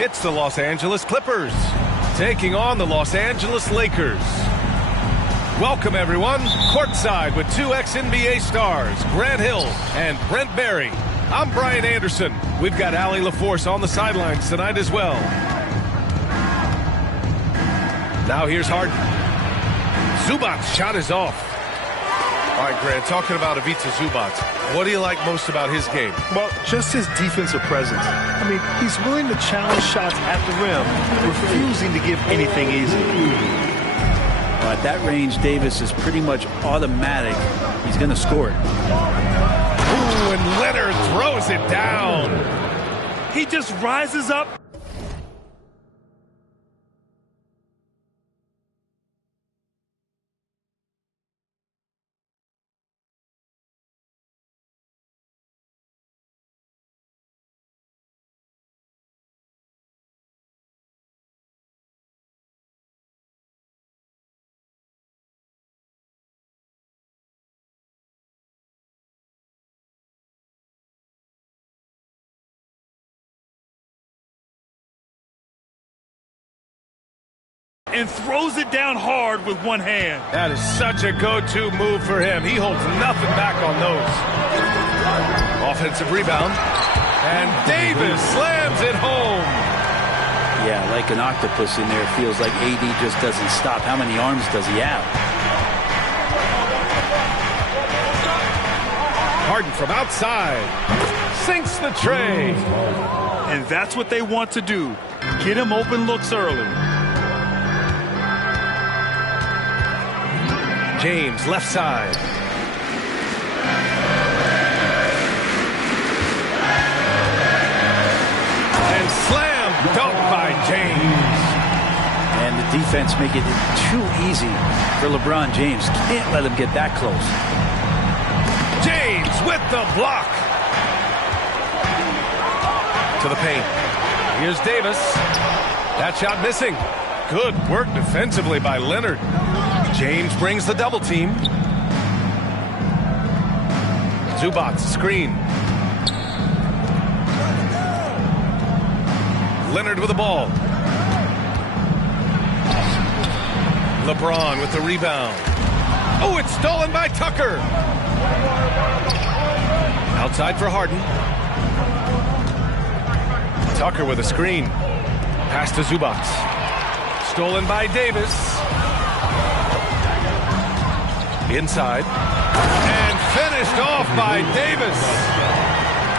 It's the Los Angeles Clippers taking on the Los Angeles Lakers. Welcome, everyone, courtside with two ex-NBA stars, Grant Hill and Brent Barry. I'm Brian Anderson. We've got Allie LaForce on the sidelines tonight as well. Now here's Harden. Zubac's shot is off. All right, Grant, talking about Ivica Zubac, what do you like most about his game? Well, just his defensive presence. I mean, he's willing to challenge shots at the rim, refusing to give anything easy. At that range, Davis is pretty much automatic. He's going to score it. Ooh, and Leonard throws it down. He just rises up. And throws it down hard with one hand. That is such a go-to move for him. He holds nothing back on those. Offensive rebound. And Davis slams it home. Yeah, like an octopus in there. Feels like AD just doesn't stop. How many arms does he have? Harden from outside. Sinks the tray. And that's what they want to do. Get him open looks early. James, left side. And slam dunk by James. And the defense make it too easy for LeBron James. Can't let him get that close. James with the block. To the paint. Here's Davis. That shot missing. Good work defensively by Leonard. James brings the double team. Zubac screen. Leonard with the ball. LeBron with the rebound. Oh, it's stolen by Tucker. Outside for Harden. Tucker with a screen. Pass to Zubac. Stolen by Davis. Inside. And finished off by Davis.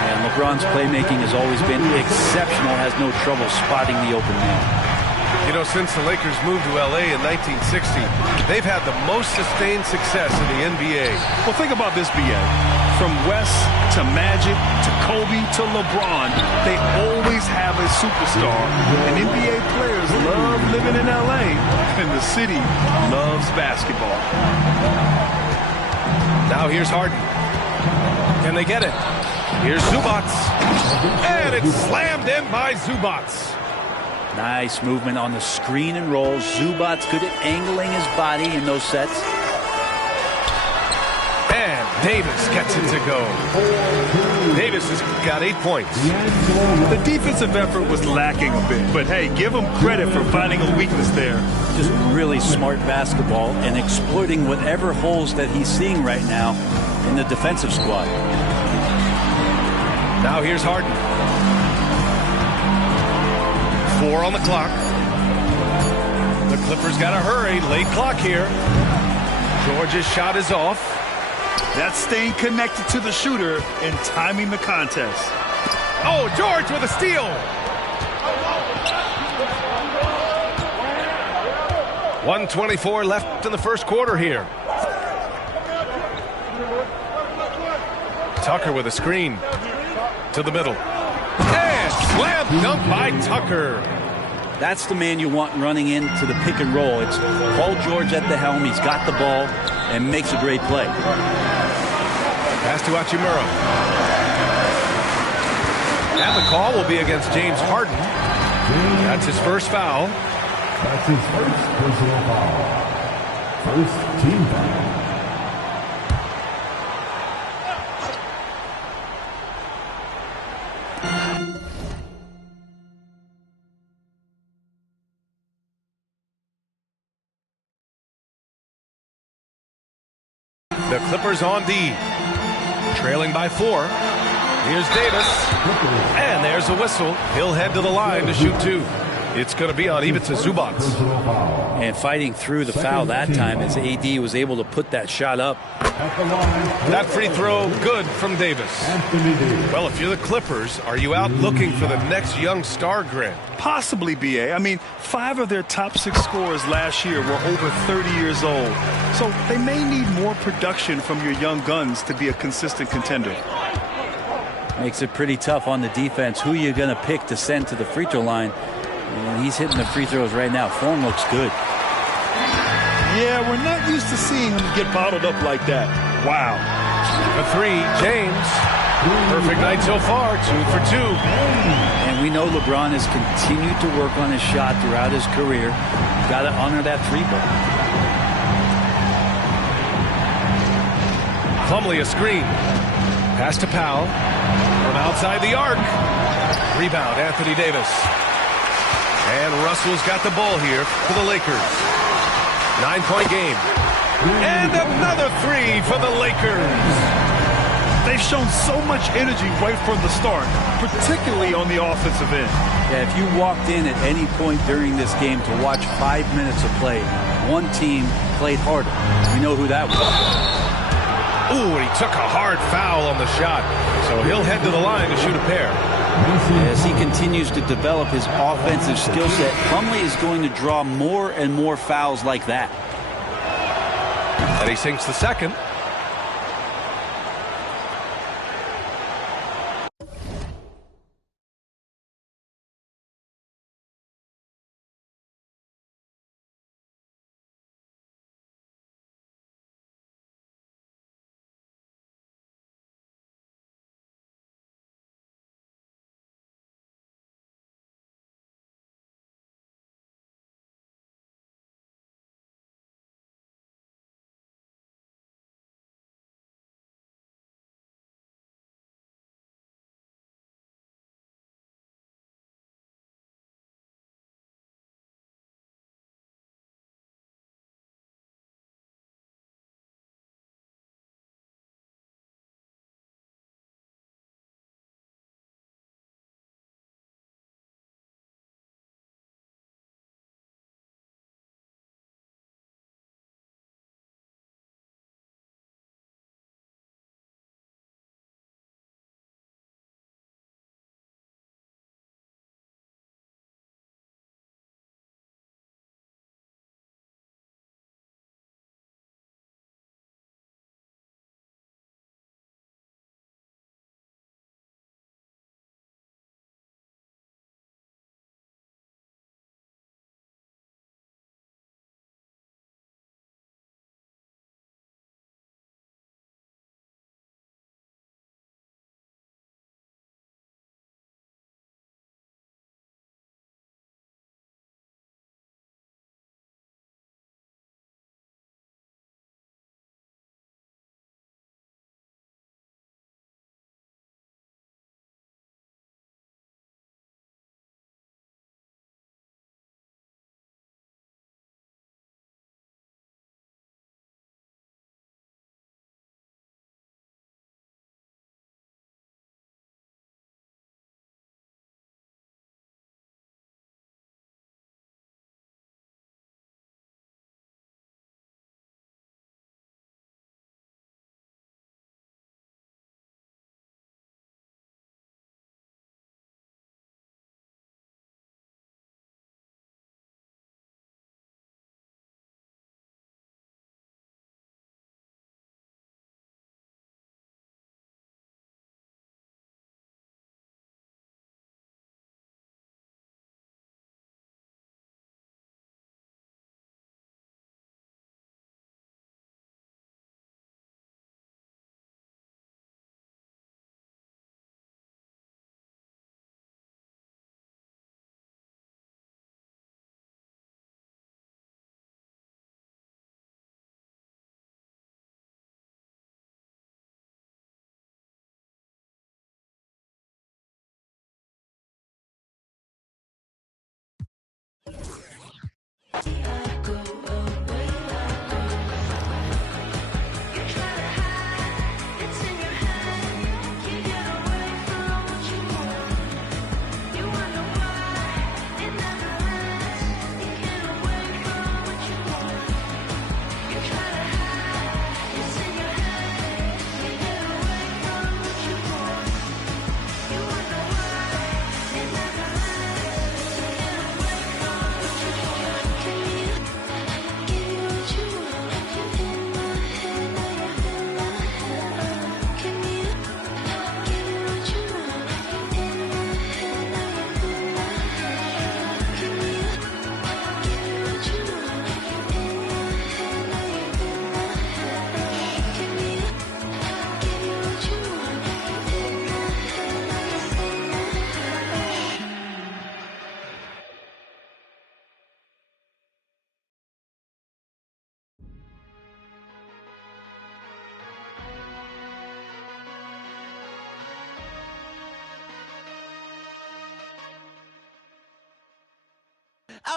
And LeBron's playmaking has always been exceptional. Has no trouble spotting the open man. You know, since the Lakers moved to L.A. in 1960, they've had the most sustained success in the NBA. Well, think about this, B.A. From West to Magic to Kobe to LeBron, they always have a superstar. And NBA players love living in L.A. and the city loves basketball. Now here's Harden. Can they get it? Here's Zubac. And it's slammed in by Zubac. Nice movement on the screen and roll. Zubac good at angling his body in those sets. And Davis gets it to go. Davis has got 8 points. The defensive effort was lacking a bit, but hey, give him credit for finding a weakness there. Just really smart basketball and exploiting whatever holes that he's seeing right now in the defensive squad. Now here's Harden. 4 on the clock. The Clippers got to hurry. Late clock here. George's shot is off. That's staying connected to the shooter and timing the contest. Oh, George with a steal. 1:24 left in the first quarter here. Tucker with a screen to the middle. And slam dunk by Tucker. That's the man you want running into the pick and roll. It's Paul George at the helm. He's got the ball and makes a great play. Pass to Hachimura. And the call will be against James Harden. That's his first foul. That's his first personal foul. First team foul. The Clippers on D. Trailing by 4. Here's Davis. And there's a whistle. He'll head to the line to shoot 2. It's going to be on Ivica Zubac. And fighting through the foul that time as AD was able to put that shot up. That free throw good from Davis. Well, if you're the Clippers, are you out looking for the next young star, Grant? Possibly, B.A. I mean, 5 of their top 6 scorers last year were over 30 years old. So they may need more production from your young guns to be a consistent contender. Makes it pretty tough on the defense. Who you're going to pick to send to the free throw line. And he's hitting the free throws right now. Form looks good. Yeah, we're not used to seeing him get bottled up like that. Wow. For 3, James. Perfect night so far, 2 for 2. And we know LeBron has continued to work on his shot throughout his career. Got to honor that 3-ball. Plumlee a screen. Pass to Powell. From outside the arc. Rebound, Anthony Davis. And Russell's got the ball here for the Lakers. 9-point game. And another 3 for the Lakers. They've shown so much energy right from the start, particularly on the offensive end. Yeah, if you walked in at any point during this game to watch 5 minutes of play, one team played harder. We know who that was. Ooh, and he took a hard foul on the shot. So he'll head to the line to shoot a pair. As he continues to develop his offensive skill set, Plumlee is going to draw more and more fouls like that. And he sinks the second.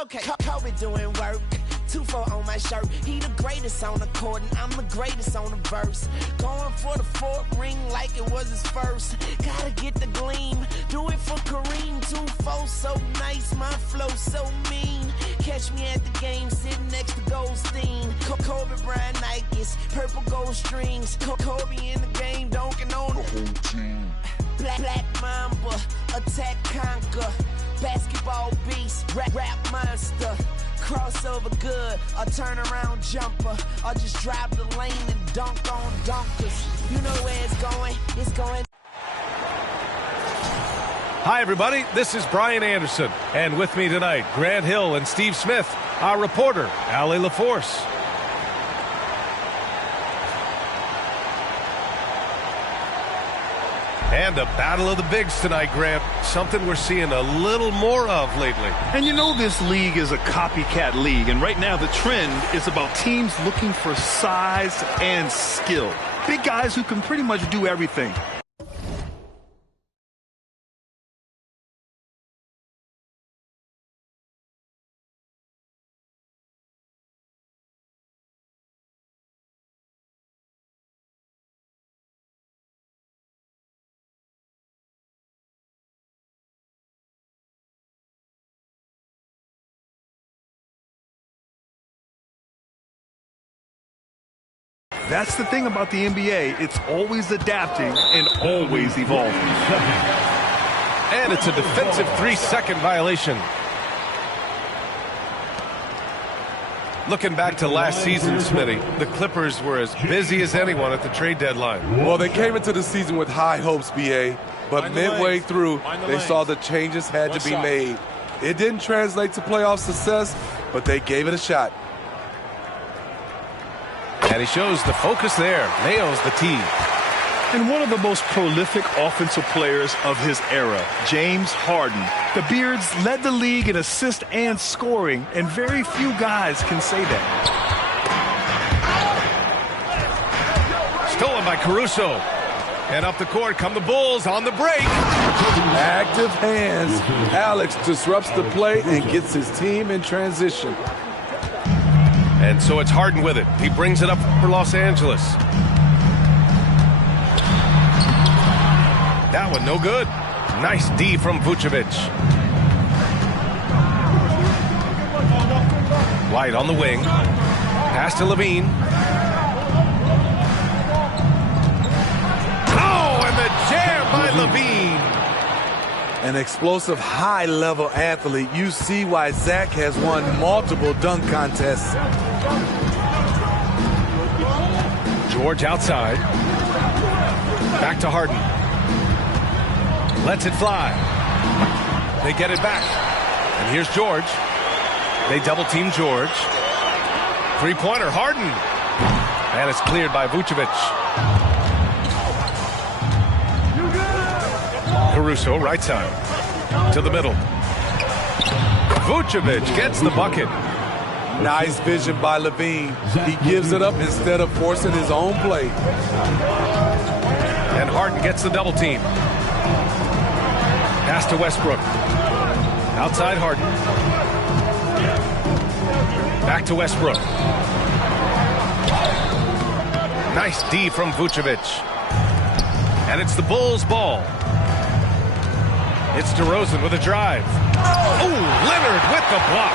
Okay, Kobe doing work. 2-4 on my shirt. He the greatest on the court, and I'm the greatest on the verse. Going for the fourth ring like it was his first. Gotta get the gleam. Do it for Kareem. 2-4 so nice, my flow so mean. Catch me at the game sitting next to Goldstein. Kobe Bryant Nikes, purple gold strings. Kobe in the game, dunking on the whole team. Black Mamba, attack conquer. Basketball beast, rap monster. Crossover good, a turnaround jumper, or just drive the lane and dunk on dunkers. You know where it's going, it's going. Hi, everybody. This is Brian Anderson. And with me tonight, Grant Hill and Steve Smith, our reporter, Allie LaForce. And a battle of the bigs tonight, Grant. Something we're seeing a little more of lately. And you know this league is a copycat league, and right now the trend is about teams looking for size and skill. Big guys who can pretty much do everything. That's the thing about the NBA. It's always adapting and always evolving. And it's a defensive 3-second violation. Looking back to last season, Smitty, the Clippers were as busy as anyone at the trade deadline. Well, they came into the season with high hopes, B.A., but midway through, they saw the changes had to be made. It didn't translate to playoff success, but they gave it a shot. And he shows the focus there, nails the tee. And one of the most prolific offensive players of his era, James Harden. The Beards led the league in assists and scoring, and very few guys can say that. Stolen by Caruso. And up the court come the Bulls on the break. Active hands. Alex disrupts the play and gets his team in transition. And so it's Harden with it. He brings it up for Los Angeles. That one no good. Nice D from Vucevic. White on the wing. Pass to Levine. Oh, and the jam by Levine. An explosive, high-level athlete. You see why Zach has won multiple dunk contests. George outside. Back to Harden. Lets it fly. They get it back. And here's George. They double-team George. Three-pointer, Harden. And it's cleared by Vucevic. Caruso, right side. To the middle. Vucevic gets the bucket. Nice vision by Levine. He gives it up instead of forcing his own play. And Harden gets the double team. Pass to Westbrook. Outside Harden. Back to Westbrook. Nice D from Vucevic. And it's the Bulls' ball. It's DeRozan with a drive. Oh, Leonard with the block.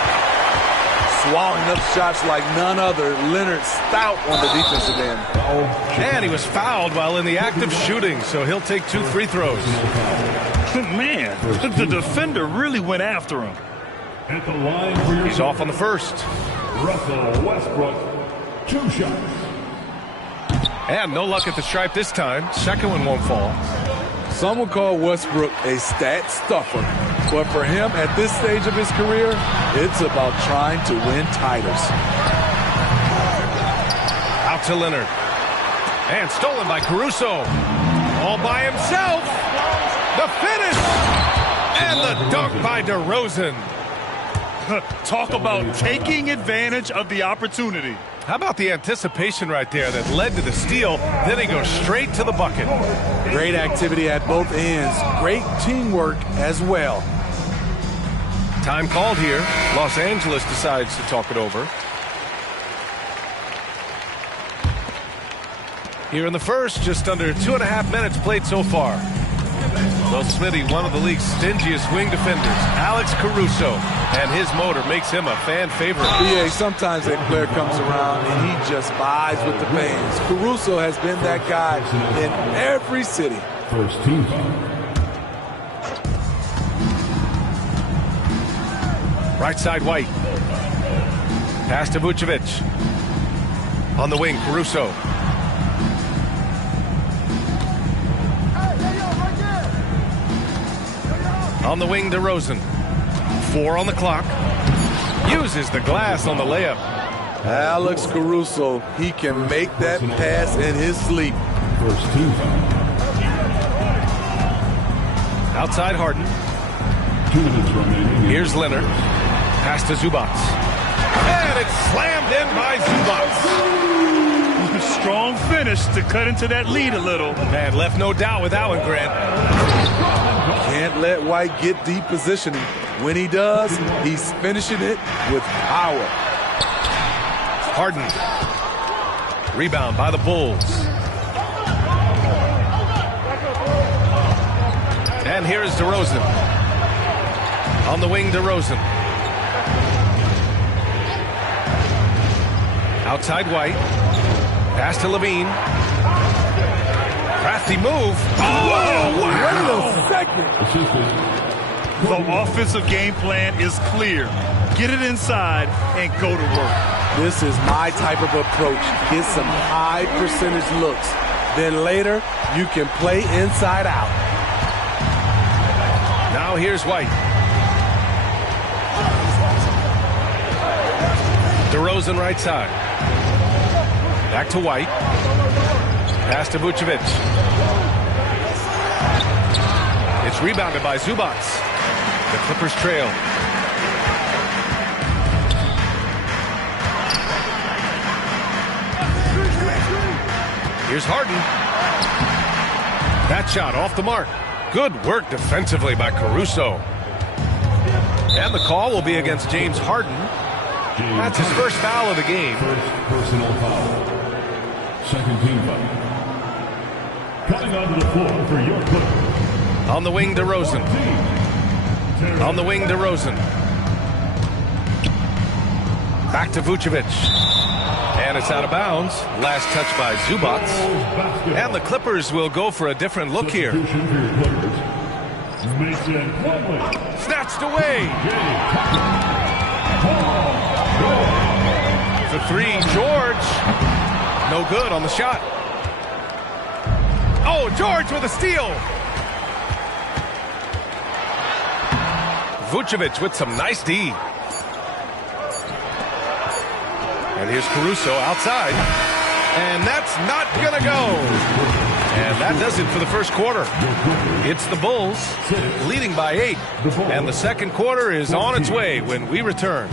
Swallowing up shots like none other. Leonard stout on the defensive end. And he was fouled while in the act of shooting, so he'll take 2 free throws. Man, the defender really went after him. At the line for your He's off on the first. Russell Westbrook, 2 shots. And no luck at the stripe this time. Second one won't fall. Some would call Westbrook a stat stuffer. But for him, at this stage of his career, it's about trying to win titles. Out to Leonard. And stolen by Caruso. All by himself. The finish. And the dunk by DeRozan. Talk about taking advantage of the opportunity. How about the anticipation right there that led to the steal? Then he goes straight to the bucket. Great activity at both ends. Great teamwork as well. Time called here. Los Angeles decides to talk it over. Here in the first, just under 2.5 minutes played so far. Well, Smitty, one of the league's stingiest wing defenders, Alex Caruso, and his motor makes him a fan favorite. Yeah, sometimes that player comes around and he just vibes with the fans. Caruso has been that guy in every city. First team foul. Right side, White. Pass to Vucevic. On the wing, Caruso. On the wing, DeRozan. 4 on the clock. Uses the glass on the layup. Alex Caruso, he can make that pass in his sleep. First team foul. Outside Harden. 2 minutes remaining. Here's Leonard. Pass to Zubac. And it's slammed in by Zubac. Strong finish to cut into that lead a little. Man, left no doubt with that one, Grant. Can't let White get deep positioning. When he does, he's finishing it with power. Harden. Rebound by the Bulls. And here is DeRozan. On the wing, DeRozan. Outside White. Pass to Levine. Crafty move. Oh, wow. Wait a second. The offensive game plan is clear. Get it inside and go to work. This is my type of approach. Get some high percentage looks. Then later, you can play inside out. Now here's White. DeRozan right side. Back to White. Pass to Vucevic. It's rebounded by Zubac. The Clippers trail. Here's Harden. That shot off the mark. Good work defensively by Caruso. And the call will be against James Harden. That's his first foul of the game. First personal foul. Second team foul. Coming onto the floor for your Clippers. On the wing, DeRozan. On the wing, DeRozan. Back to Vucevic. And it's out of bounds. Last touch by Zubac. And the Clippers will go for a different look here. Snatched away. For 3, George. No good on the shot. Oh, George with a steal. Vucevic with some nice D. And here's Caruso outside. And that's not going to go. And that does it for the first quarter. It's the Bulls leading by 8. And the second quarter is on its way when we return.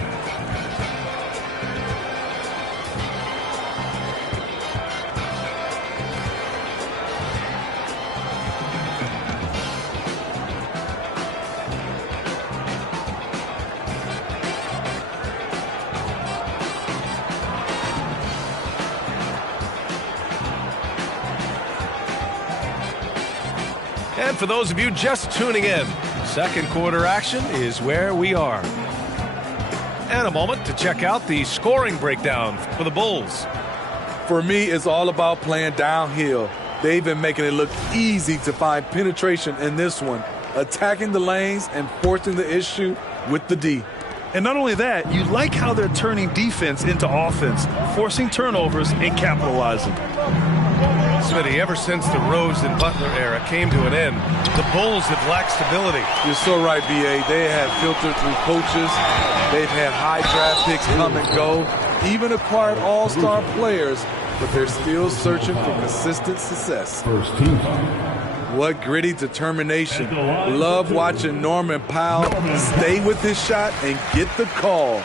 And for those of you just tuning in, second quarter action is where we are. And a moment to check out the scoring breakdown for the Bulls. For me, it's all about playing downhill. They've been making it look easy to find penetration in this one, attacking the lanes and forcing the issue with the D. And not only that, you like how they're turning defense into offense, forcing turnovers and capitalizing. Smitty, ever since the Rose and Butler era came to an end, the Bulls have lacked stability. You're so right, B.A. They have filtered through coaches. They've had high draft picks come and go, even acquired all-star players, but they're still searching for consistent success. First team foul. What gritty determination. Love watching Norman Powell stay with his shot and get the call.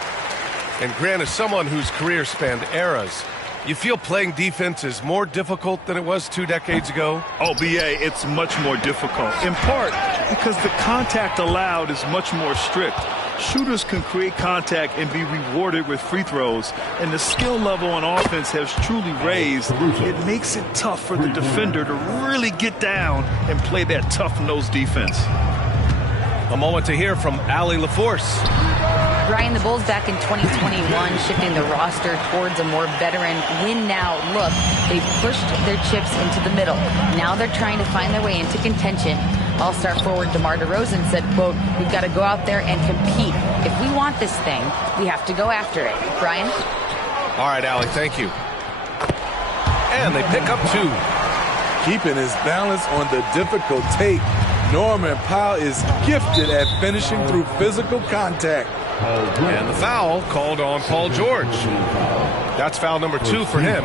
And Grant, as someone whose career spanned eras, you feel playing defense is more difficult than it was 2 decades ago? Oh, B.A., it's much more difficult, in part because the contact allowed is much more strict. Shooters can create contact and be rewarded with free throws, and the skill level on offense has truly raised. It makes it tough for the defender to really get down and play that tough-nosed defense. A moment to hear from Allie LaForce. Brian, the Bulls back in 2021 shifting the roster towards a more veteran win-now look. They pushed their chips into the middle. Now they're trying to find their way into contention. All-star forward DeMar DeRozan said, quote, "We've got to go out there and compete. If we want this thing, we have to go after it." Brian? All right, Allie, thank you. And they pick up 2. Keeping his balance on the difficult take, Norman Powell is gifted at finishing through physical contact. And the foul called on Paul George. That's foul number 2 for him.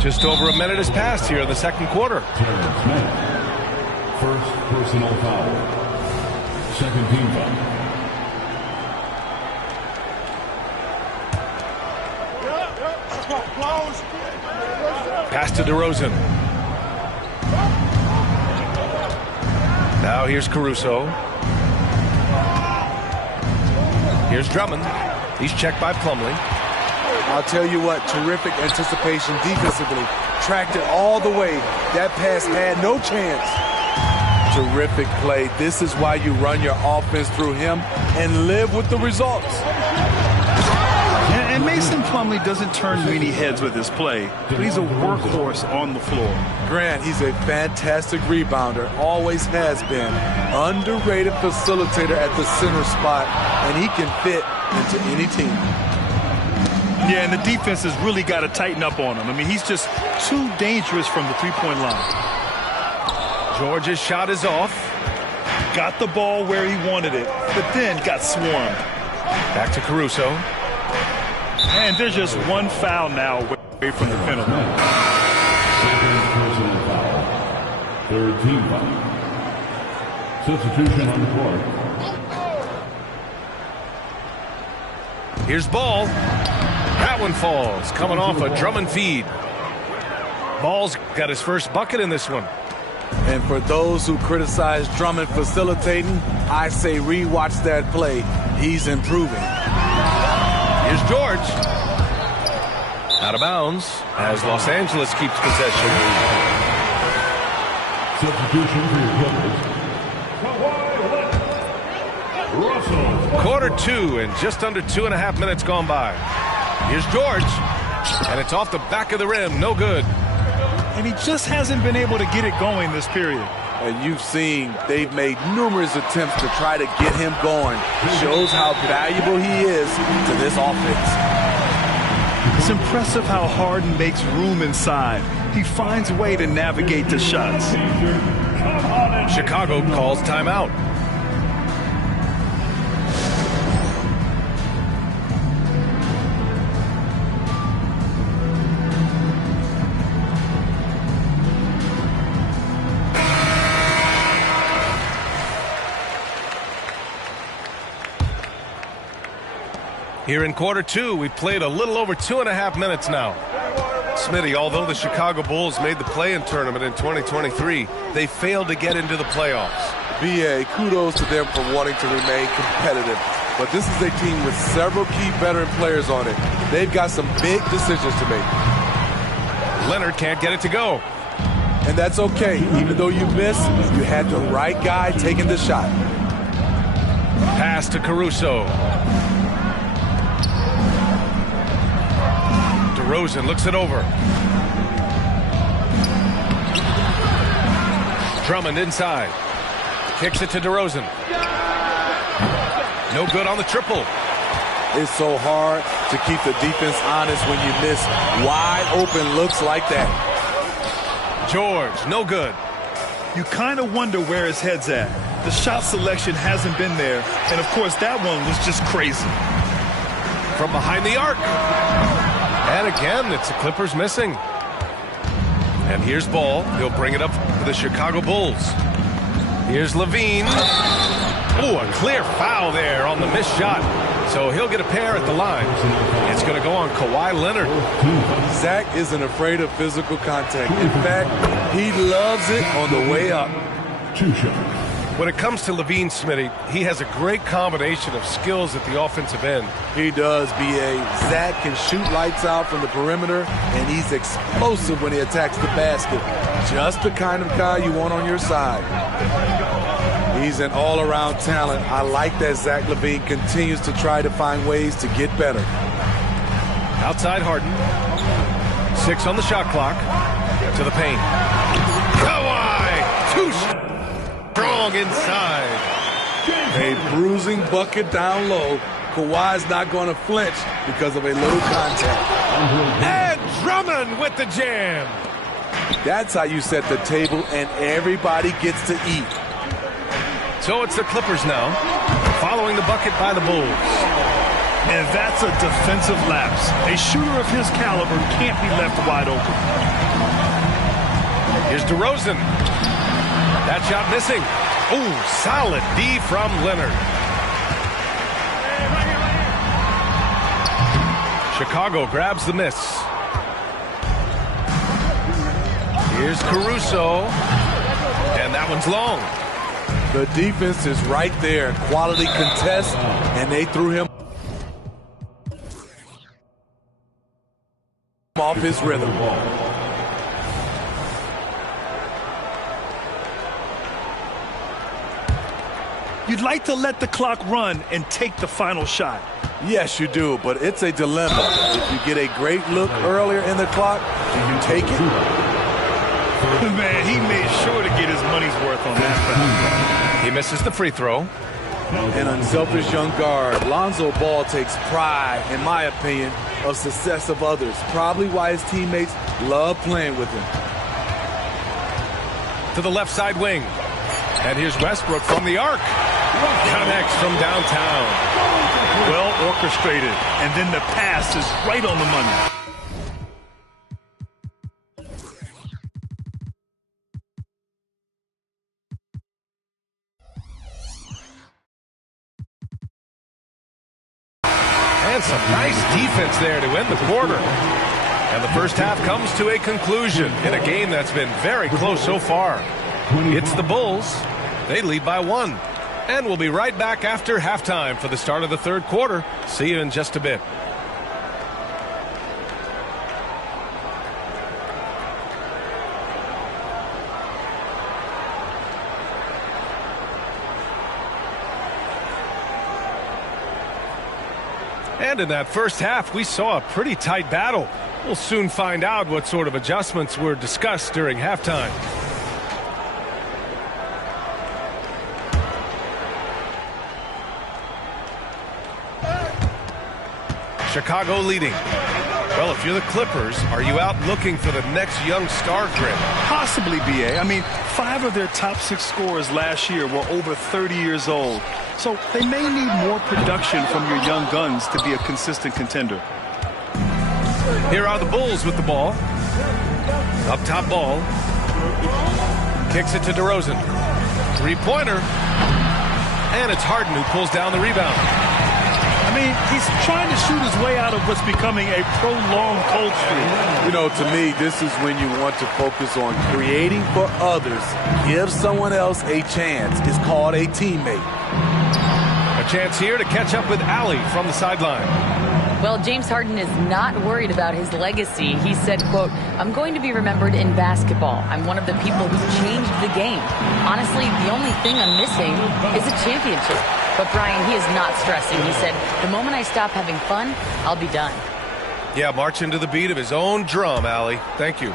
Just over a minute has passed here in the second quarter. Terrence Mann. First personal foul. Second team foul. Pass to DeRozan. Now here's Caruso. Here's Drummond. He's checked by Plumlee. I'll tell you what, terrific anticipation defensively. Tracked it all the way. That pass had no chance. Terrific play. This is why you run your offense through him and live with the results. And Mason Plumlee doesn't turn many heads with his play, but he's a workhorse on the floor. Grant, he's a fantastic rebounder, always has been. Underrated facilitator at the center spot, and he can fit into any team. Yeah, and the defense has really got to tighten up on him. I mean, he's just too dangerous from the three-point line. George's shot is off. Got the ball where he wanted it, but then got swarmed. Back to Caruso. And there's just one foul now away from the penalty. Second personal foul. Third team foul. Substitution on the court. Here's Ball. That one falls, coming off a Drummond feed. Ball's got his first bucket in this one. And for those who criticize Drummond facilitating, I say rewatch that play. He's improving. Here's George. Out of bounds as Los Angeles keeps possession. Substitution for your Clippers. Russell. Quarter 2 and just under 2.5 minutes gone by. Here's George. And it's off the back of the rim. No good. And he just hasn't been able to get it going this period. And you've seen they've made numerous attempts to try to get him going. Shows how valuable he is to this offense. It's impressive how Harden makes room inside. He finds a way to navigate the shots. Chicago calls timeout. Here in quarter 2, we've played a little over 2.5 minutes now. Smitty, although the Chicago Bulls made the play-in tournament in 2023, they failed to get into the playoffs. BA, kudos to them for wanting to remain competitive. But this is a team with several key veteran players on it. They've got some big decisions to make. Leonard can't get it to go. And that's okay. Even though you miss, you had the right guy taking the shot. Pass to Caruso. DeRozan looks it over. Drummond inside. Kicks it to DeRozan. No good on the triple. It's so hard to keep the defense honest when you miss wide open looks like that. George, no good. You kind of wonder where his head's at. The shot selection hasn't been there. And, of course, that one was just crazy. From behind the arc. And again, it's the Clippers missing. And here's Ball. He'll bring it up for the Chicago Bulls. Here's Levine. Oh, a clear foul there on the missed shot. So he'll get a pair at the line. It's going to go on Kawhi Leonard. Zach isn't afraid of physical contact. In fact, he loves it on the way up. 2 shots. When it comes to Levine, Smitty, he has a great combination of skills at the offensive end. He does, B.A. Zach can shoot lights out from the perimeter, and he's explosive when he attacks the basket. Just the kind of guy you want on your side. He's an all-around talent. I like that Zach Levine continues to try to find ways to get better. Outside Harden. 6 on the shot clock. To the paint. Kawhi! Too strong inside. A bruising bucket down low. Kawhi's not going to flinch because of a little contact. And Drummond with the jam. That's how you set the table and everybody gets to eat. So it's the Clippers now, following the bucket by the Bulls. And that's a defensive lapse. A shooter of his caliber can't be left wide open. Here's DeRozan. That shot missing. Ooh, solid D from Leonard. Chicago grabs the miss. Here's Caruso. And that one's long. The defense is right there. Quality contest, and they threw him off his rhythm. You'd like to let the clock run and take the final shot. Yes, you do, but it's a dilemma. If you get a great look earlier in the clock, do you take it? Man, he made sure to get his money's worth on that foul. He misses the free throw. An unselfish young guard. Lonzo Ball takes pride, in my opinion, of success of others. Probably why his teammates love playing with him. To the left side wing. And here's Westbrook from the arc. Connects from downtown. Well orchestrated. And then the pass is right on the money. And some nice defense there to end the quarter. And the first half comes to a conclusion in a game that's been very close so far. It's the Bulls. They lead by 1. And we'll be right back after halftime for the start of the third quarter. See you in just a bit. And in that first half, we saw a pretty tight battle. We'll soon find out what sort of adjustments were discussed during halftime. Chicago leading. Well, if you're the Clippers, are you out looking for the next young star grid? Possibly, B.A. I mean, 5 of their top 6 scorers last year were over 30 years old. So they may need more production from your young guns to be a consistent contender. Here are the Bulls with the ball. Up top Ball. Kicks it to DeRozan. Three-pointer. And it's Harden who pulls down the rebound. I mean, he's trying to shoot his way out of what's becoming a prolonged cold streak. You know, to me, this is when you want to focus on creating for others. Give someone else a chance. It's called a teammate. A chance here to catch up with Allie from the sideline. Well, James Harden is not worried about his legacy. He said, quote, "I'm going to be remembered in basketball. I'm one of the people who changed the game. Honestly, the only thing I'm missing is a championship." But Brian, he is not stressing. He said, "The moment I stop having fun, I'll be done." Yeah, marching to the beat of his own drum, Allie. Thank you.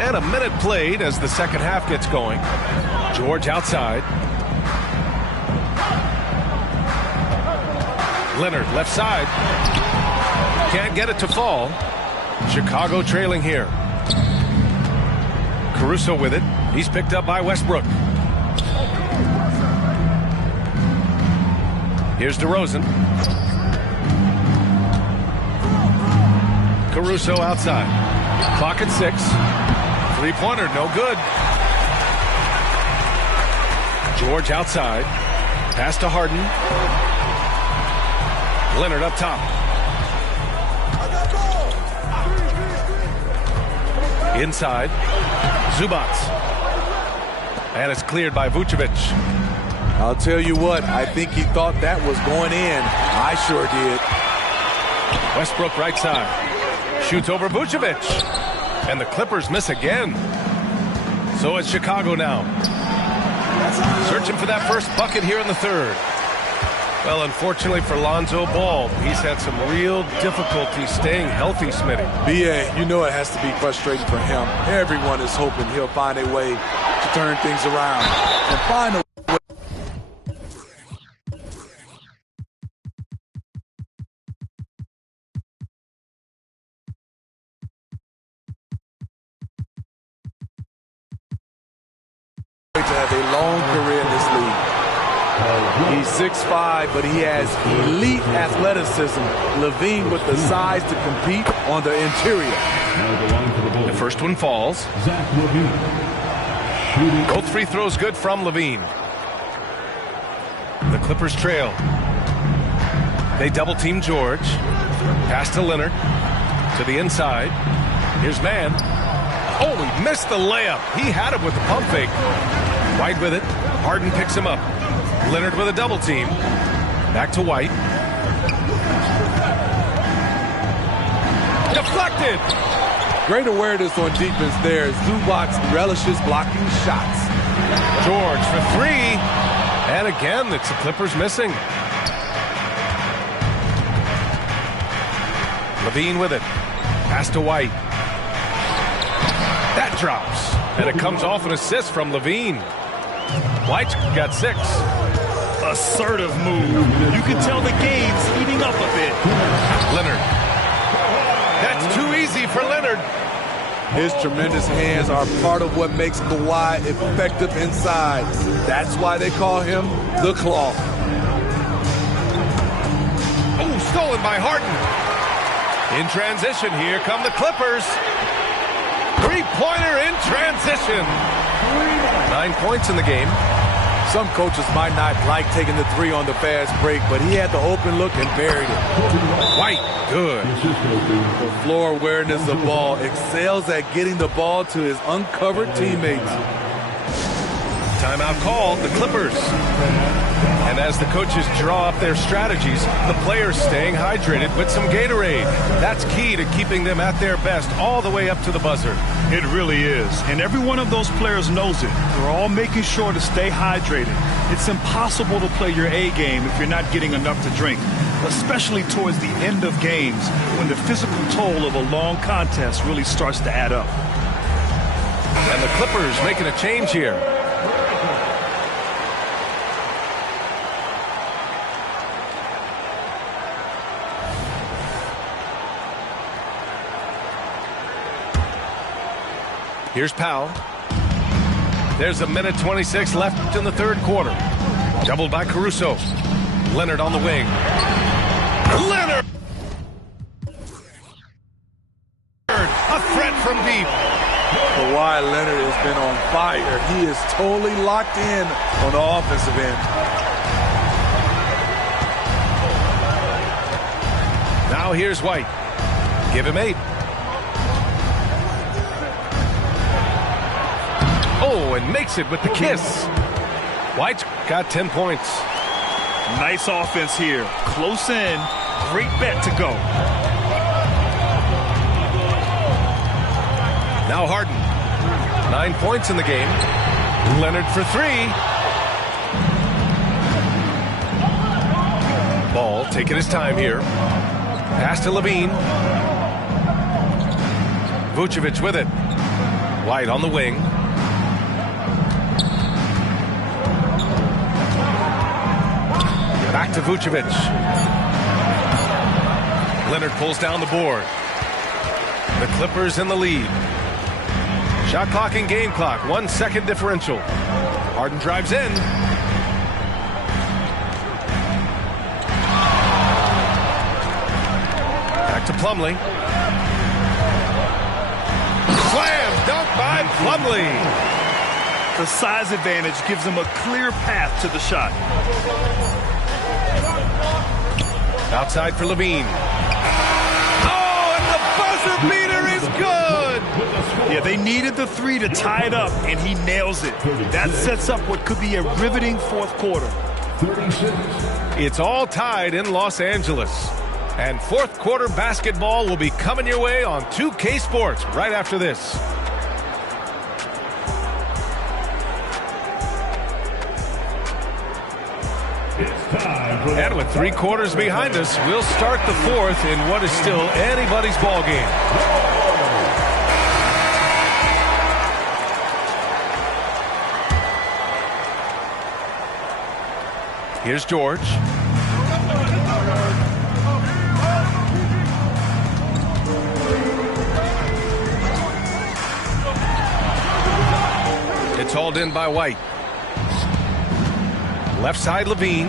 And a minute played as the second half gets going. George outside. Leonard left side. Can't get it to fall. Chicago trailing here. Caruso with it. He's picked up by Westbrook. Here's DeRozan. Caruso outside. Clock at 6. Three-pointer, no good. George outside. Pass to Harden. Leonard up top. Inside. Zubats. And it's cleared by Vucevic. I'll tell you what, I think he thought that was going in. I sure did. Westbrook right side. Shoots over Vucevic. And the Clippers miss again. So it's Chicago now. Searching for that first bucket here in the third. Well, unfortunately for Lonzo Ball, he's had some real difficulty staying healthy, Smitty. B.A., you know it has to be frustrating for him. Everyone is hoping he'll find a way to turn things around and find a way. To have a long career in this league. He's 6'5", but he has elite athleticism. LaVine with the size to compete on the interior. The first one falls. Zach LaVine. Both free throws good from LaVine. The Clippers trail. They double team George. Pass to Leonard. To the inside. Here's Mann. Oh, he missed the layup. He had it with the pump fake. White with it. Harden picks him up. Leonard with a double team. Back to White. Deflected. Great awareness on defense there. Zubac relishes blocking shots. George for three. And again, it's the Clippers missing. LaVine with it. Pass to White. That drops. And it comes off an assist from LaVine. White's got 6. Assertive move. You can tell the game's heating up a bit. Leonard. That's too easy for Leonard. His tremendous hands are part of what makes Kawhi effective inside. That's why they call him the Claw. Oh, stolen by Harden. In transition, here come the Clippers. Three-pointer in transition. 9 points in the game. Some coaches might not like taking the three on the fast break, but he had the open look and buried it. White, good. The floor awareness of ball, excels at getting the ball to his uncovered teammates. Timeout called, the Clippers. And as the coaches draw up their strategies, the players staying hydrated with some Gatorade. That's key to keeping them at their best all the way up to the buzzer. It really is. And every one of those players knows it. They're all making sure to stay hydrated. It's impossible to play your A game if you're not getting enough to drink, especially towards the end of games when the physical toll of a long contest really starts to add up. And the Clippers making a change here. Here's Powell. There's a minute 26 left in the third quarter. Doubled by Caruso. Leonard on the wing. Leonard! A threat from deep. Kawhi Leonard has been on fire. He is totally locked in on the offensive end. Now here's White. Give him 8. Oh, and makes it with the kiss. White's got 10 points. Nice offense here. Close in. Great bet to go. Now Harden. 9 points in the game. Leonard for 3. Ball taking his time here. Pass to LaVine. Vucevic with it. White on the wing. Back to Vucevic. Leonard pulls down the board. The Clippers in the lead. Shot clock and game clock. 1 second differential. Harden drives in. Back to Plumlee. Slam dunk by Plumlee. The size advantage gives him a clear path to the shot. Outside for LaVine. Oh, and the buzzer beater is good. Yeah, they needed the three to tie it up, and he nails it. That sets up what could be a riveting fourth quarter. 36. It's all tied in Los Angeles. And fourth quarter basketball will be coming your way on 2K Sports right after this. And with 3 quarters behind us, we'll start the fourth in what is still anybody's ball game. Here's George. It's hauled in by White. Left side, Levine.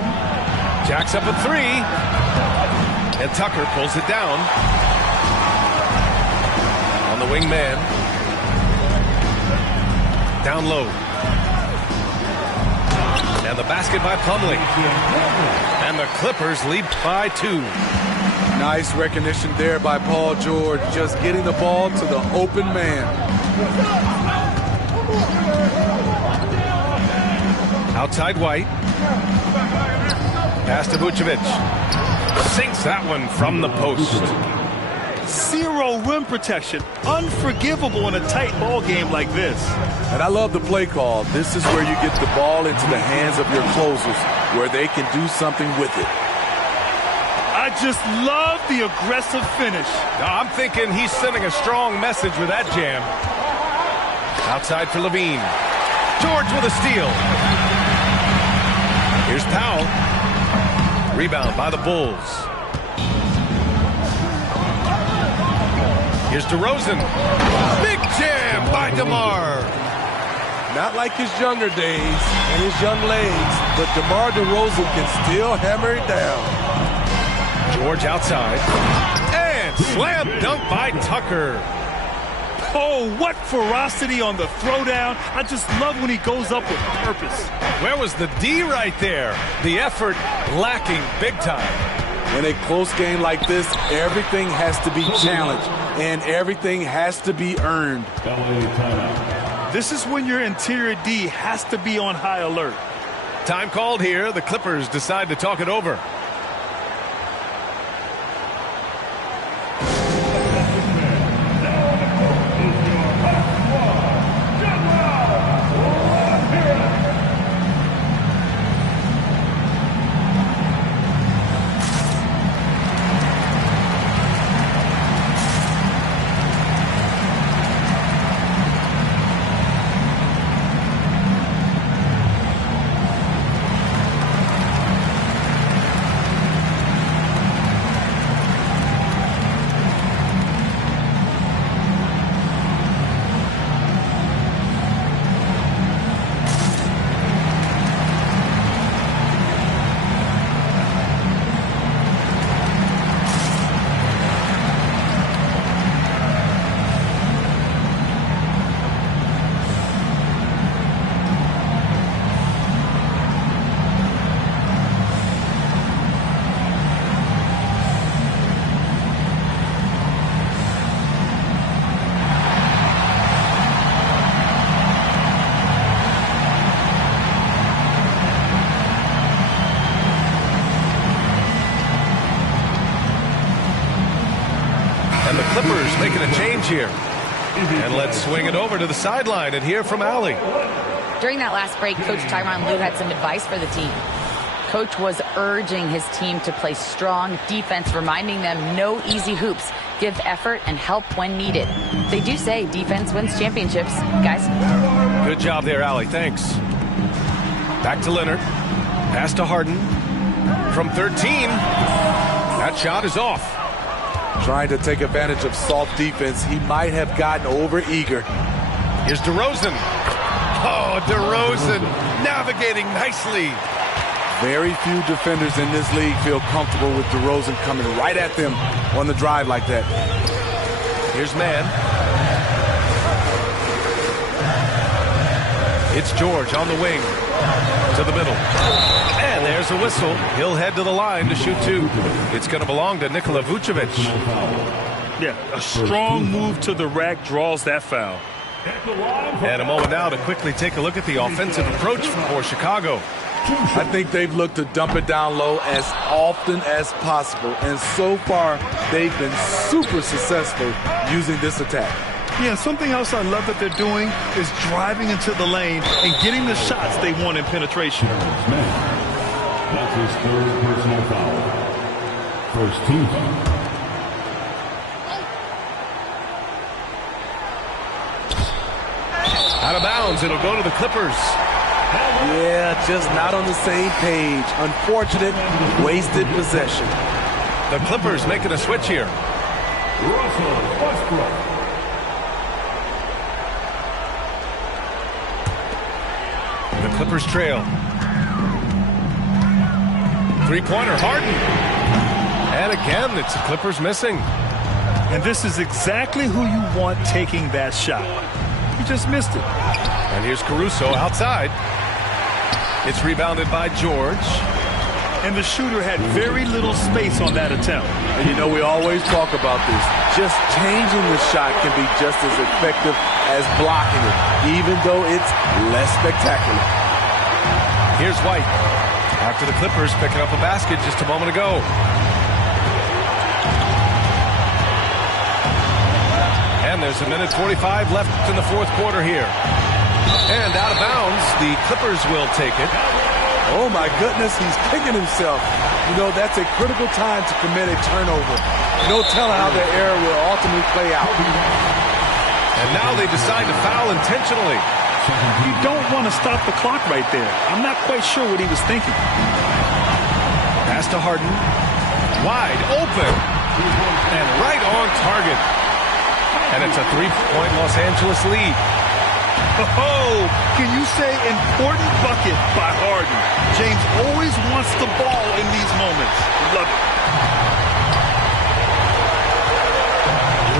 Jacks up a 3. And Tucker pulls it down. On the wing man. Down low. And the basket by Plumlee. And the Clippers lead by 2. Nice recognition there by Paul George, just getting the ball to the open man. Outside White. Pass to Vucevic. Sinks that one from the post. 0 rim protection. Unforgivable in a tight ball game like this. And I love the play call. This is where you get the ball into the hands of your closers, where they can do something with it. I just love the aggressive finish. Now, I'm thinking he's sending a strong message with that jam. Outside for Levine. George with a steal. Here's Powell. Rebound by the Bulls. Here's DeRozan. Big jam by DeMar. Not like his younger days and his young legs, but DeMar DeRozan can still hammer it down. George outside. And slam dunk by Tucker. Oh, what ferocity on the throwdown. I just love when he goes up with purpose. Where was the D right there? The effort lacking big time. In a close game like this, everything has to be challenged and everything has to be earned. This is when your interior D has to be on high alert. Time called here. The Clippers decide to talk it over. And the Clippers making a change here. And let's swing it over to the sideline and hear from Allie. During that last break, Coach Tyronn Lue had some advice for the team. Coach was urging his team to play strong defense, reminding them no easy hoops, give effort and help when needed. They do say defense wins championships, guys. Good job there, Allie. Thanks. Back to Leonard. Pass to Harden. From 13. That shot is off. Trying to take advantage of soft defense. He might have gotten over eager. Here's DeRozan. Oh, DeRozan navigating nicely. Very few defenders in this league feel comfortable with DeRozan coming right at them on the drive like that. Here's Mann. It's George on the wing to the middle. And there's a whistle. He'll head to the line to shoot 2. It's going to belong to Nikola Vucevic. Yeah, a strong move to the rack draws that foul. At the line for And a moment now to quickly take a look at the offensive approach for Chicago. I think they've looked to dump it down low as often as possible, and so far they've been super successful using this attack. Yeah, something else I love that they're doing is driving into the lane and getting the shots they want in penetration. That's his third personal foul. First team foul. Out of bounds, it'll go to the Clippers. Yeah, just not on the same page. Unfortunate, wasted possession. The Clippers making a switch here. Russell Westbrook. The Clippers trail. Three-pointer, Harden. And again, it's the Clippers missing. And this is exactly who you want taking that shot. He just missed it. And here's Caruso outside. It's rebounded by George. And the shooter had very little space on that attempt. And you know, we always talk about this. Just changing the shot can be just as effective as blocking it, even though it's less spectacular. Here's White. After the Clippers picking up a basket just a moment ago. And there's a minute 45 left in the fourth quarter here. And out of bounds, the Clippers will take it. Oh my goodness, he's kicking himself. You know, that's a critical time to commit a turnover. No telling how the error will ultimately play out. And now they decide to foul intentionally. You don't want to stop the clock right there. I'm not quite sure what he was thinking. Pass to Harden. Wide open. And right on target. And it's a three-point Los Angeles lead. Oh, can you say important bucket by Harden? James always wants the ball in these moments. Love it.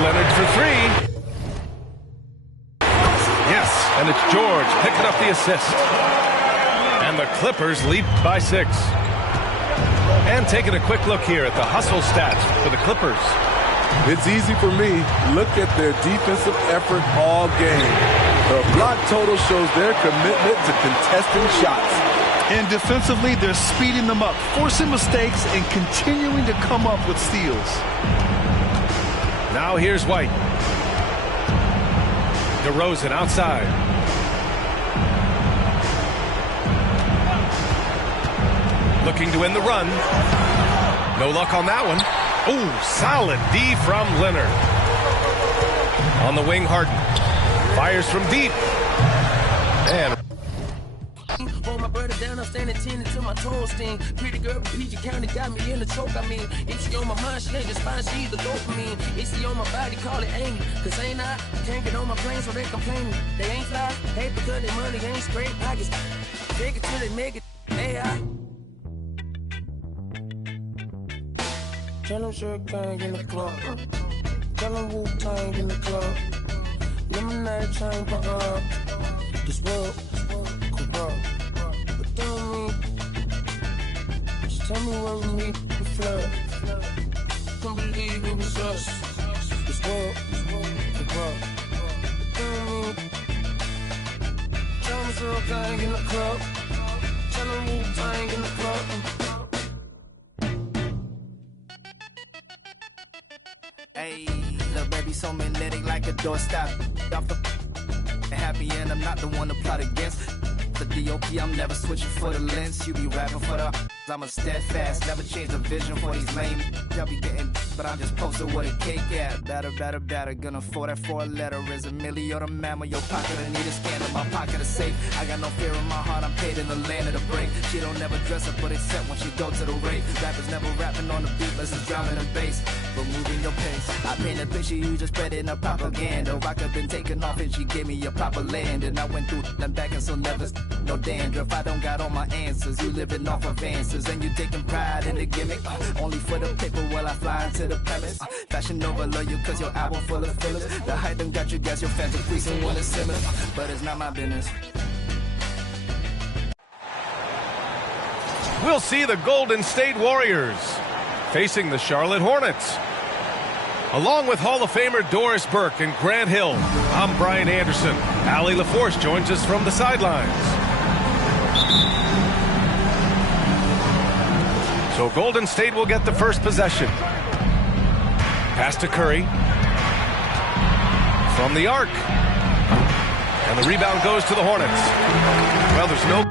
Leonard for three. Yes, and it's George picking up the assist. And the Clippers lead by 6. And taking a quick look here at the hustle stats for the Clippers. It's easy for me. Look at their defensive effort all game. The block total shows their commitment to contesting shots. And defensively, they're speeding them up, forcing mistakes, and continuing to come up with steals. Now here's White. DeRozan outside. Looking to win the run. No luck on that one. Oh, solid D from Leonard. On the wing, Harden. Fires from deep. And hold my brother down, I'm standing 10 until my toes sting. Pretty girl from PG County got me in the choke. I mean, if she on my mind, she ain't just fine, she's the dopamine. If she on my body, call it Amy. Cause ain't I? Can't get on my plane, so they complaining. They ain't fly, hate because their money ain't straight pockets. Take it till they make it. AI. Tell them Sugar Gang in the club. Tell them Wu-Tang in the club. Lemonade chain for up. This world corrupt. But don't mean. Just tell me where we meet, we flood. Can't believe it was us. This world corrupt. But don't mean. Tell them Sugar Gang in the club. Tell them Wu-Tang in the club. Hey, little baby so magnetic like a doorstop. Off the happy and I'm not the one to plot against. The DOP, I'm never switching for the lens. You be rapping for the I'm a steadfast, never change the vision for these lame. Y'all be getting, but I'm just posted with a cake at. Better, gonna afford that for a letter. Is a million or the mammal, your pocket, I need a scanner, my pocket is safe. I got no fear in my heart, I'm paid in the land of the break. She don't never dress up, but except when she go to the rave. Rappers never rapping on the beat, lessons drowning in bass. But moving your pace, I paint a picture, you just spreading a propaganda. Rocker been taken off and she gave me a proper land. And I went through them back and so never no dandruff. I don't got all my answers, you living off advances. And you taking pride in the gimmick, only for the paper while I fly into the premise. Fashion over love you cause your album full of fillers. The hype done got you guys, your fans are priest and wanna simmer. But it's not my business. we'll see the Golden State Warriors facing the Charlotte Hornets. Along with Hall of Famer Doris Burke and Grant Hill, I'm Brian Anderson. Allie LaForce joins us from the sidelines. So Golden State will get the first possession. Pass to Curry. From the arc. And the rebound goes to the Hornets. Well, there's no...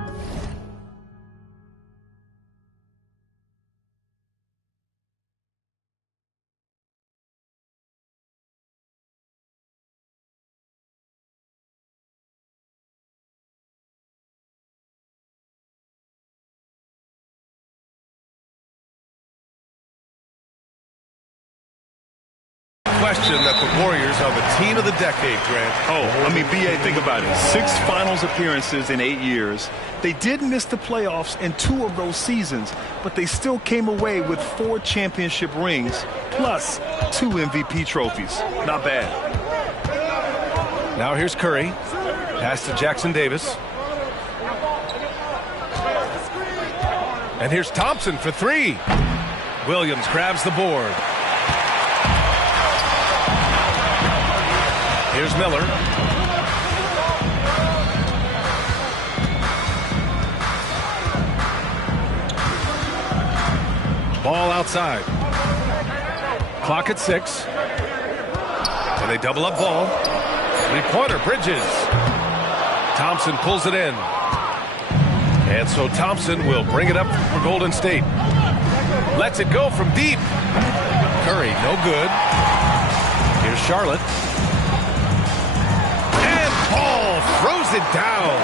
question that the Warriors are the team of the decade, Grant. Oh, I mean, B.A., think about it. 6 finals appearances in 8 years. They did miss the playoffs in 2 of those seasons, but they still came away with 4 championship rings, plus 2 MVP trophies. Not bad. Now here's Curry. Pass to Jackson Davis. And here's Thompson for 3. Williams grabs the board. Here's Miller. Ball outside. Clock at 6. And they double up Ball. 3-pointer, Bridges. Thompson pulls it in. And so Thompson will bring it up for Golden State. Lets it go from deep. Curry, no good. Here's Charlotte. Ball throws it down.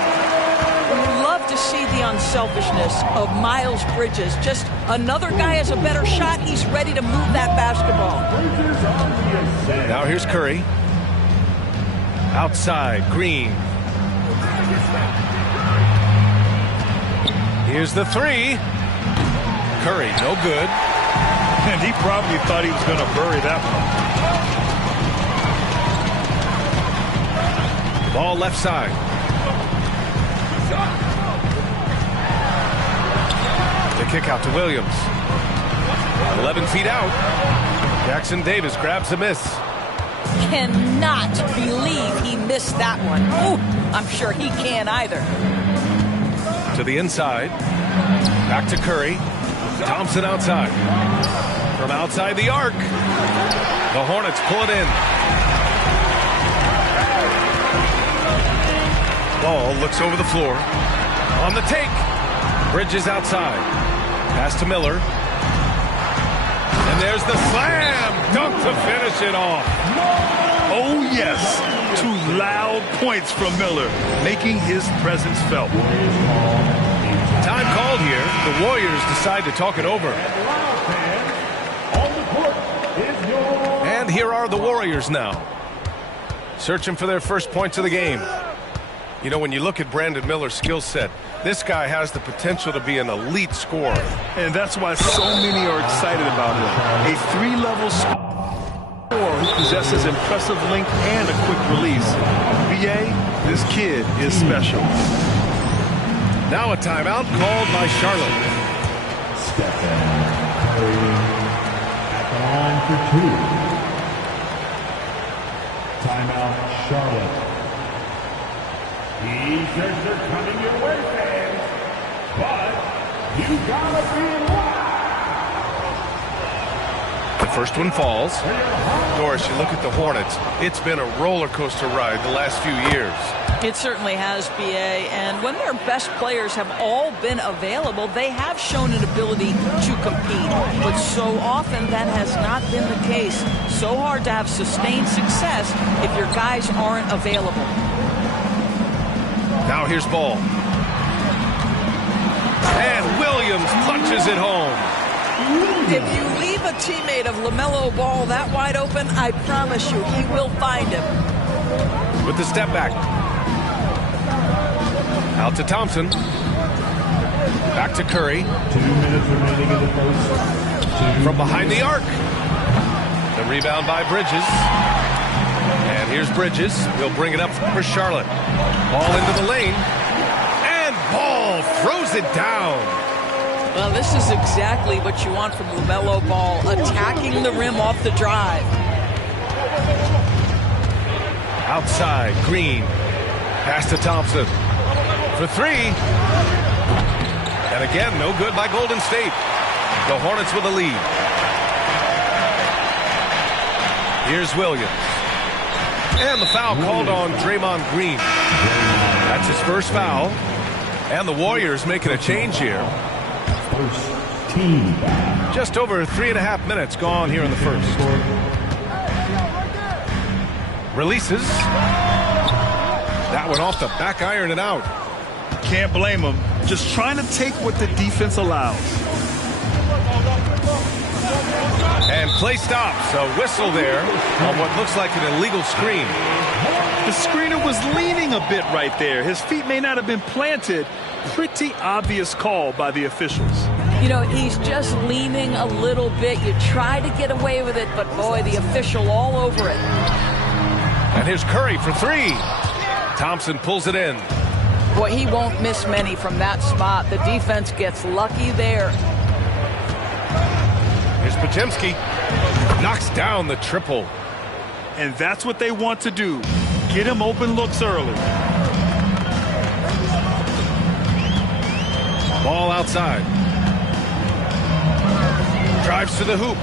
You love to see the unselfishness of Miles Bridges. Just another guy has a better shot. He's ready to move that basketball. Now here's Curry. Outside, Green. Here's the 3. Curry, no good. And he probably thought he was going to bury that one. Ball left side. The kick out to Williams. 11 feet out. Jackson Davis grabs a miss. Cannot believe he missed that one. Ooh, I'm sure he can't either. To the inside. Back to Curry. Thompson outside. From outside the arc. The Hornets pull it in. Ball looks over the floor. On the take. Bridges outside. Pass to Miller. And there's the slam dunk to finish it off. Oh, yes. 2 loud points from Miller, making his presence felt. Time called here. The Warriors decide to talk it over. And here are the Warriors now. Searching for their first points of the game. You know, when you look at Brandon Miller's skill set, this guy has the potential to be an elite scorer. And that's why so many are excited about him. A 3-level scorer who possesses impressive length and a quick release. B.A., this kid is special. Now a timeout called by Charlotte. Stephen Curry at the line for 2. Timeout, Charlotte. These are coming your way, fans, but you gotta be loud. The first one falls. Doris, you look at the Hornets. It's been a roller coaster ride the last few years. It certainly has, B.A., and when their best players have all been available, they have shown an ability to compete. But so often that has not been the case. So hard to have sustained success if your guys aren't available. Now here's Ball. And Williams punches it home. If you leave a teammate of LaMelo Ball that wide open, I promise you he will find him. With the step back. Out to Thompson. Back to Curry. 2 minutes remaining in the first. From behind the arc. The rebound by Bridges. And here's Bridges. He'll bring it up for Charlotte. Ball into the lane. And Ball throws it down. Well, this is exactly what you want from LaMelo Ball, attacking the rim off the drive. Outside, Green. Pass to Thompson. For three. And again, no good by Golden State. The Hornets with a lead. Here's Williams. And the foul called on Draymond Green. That's his first foul. And the Warriors making a change here. Just over 3.5 minutes gone here in the first. Releases. That one off the back iron and out. Can't blame him. Just trying to take what the defense allows. And play stops. A whistle there on what looks like an illegal screen. The screener was leaning a bit right there. His feet may not have been planted. Pretty obvious call by the officials. You know, he's just leaning a little bit. You try to get away with it, but boy, the official all over it. And here's Curry for three. Thompson pulls it in. Boy, he won't miss many from that spot. The defense gets lucky there. Here's Podziemski. Knocks down the triple. And that's what they want to do. Get him open looks early. Ball outside. Drives to the hoop.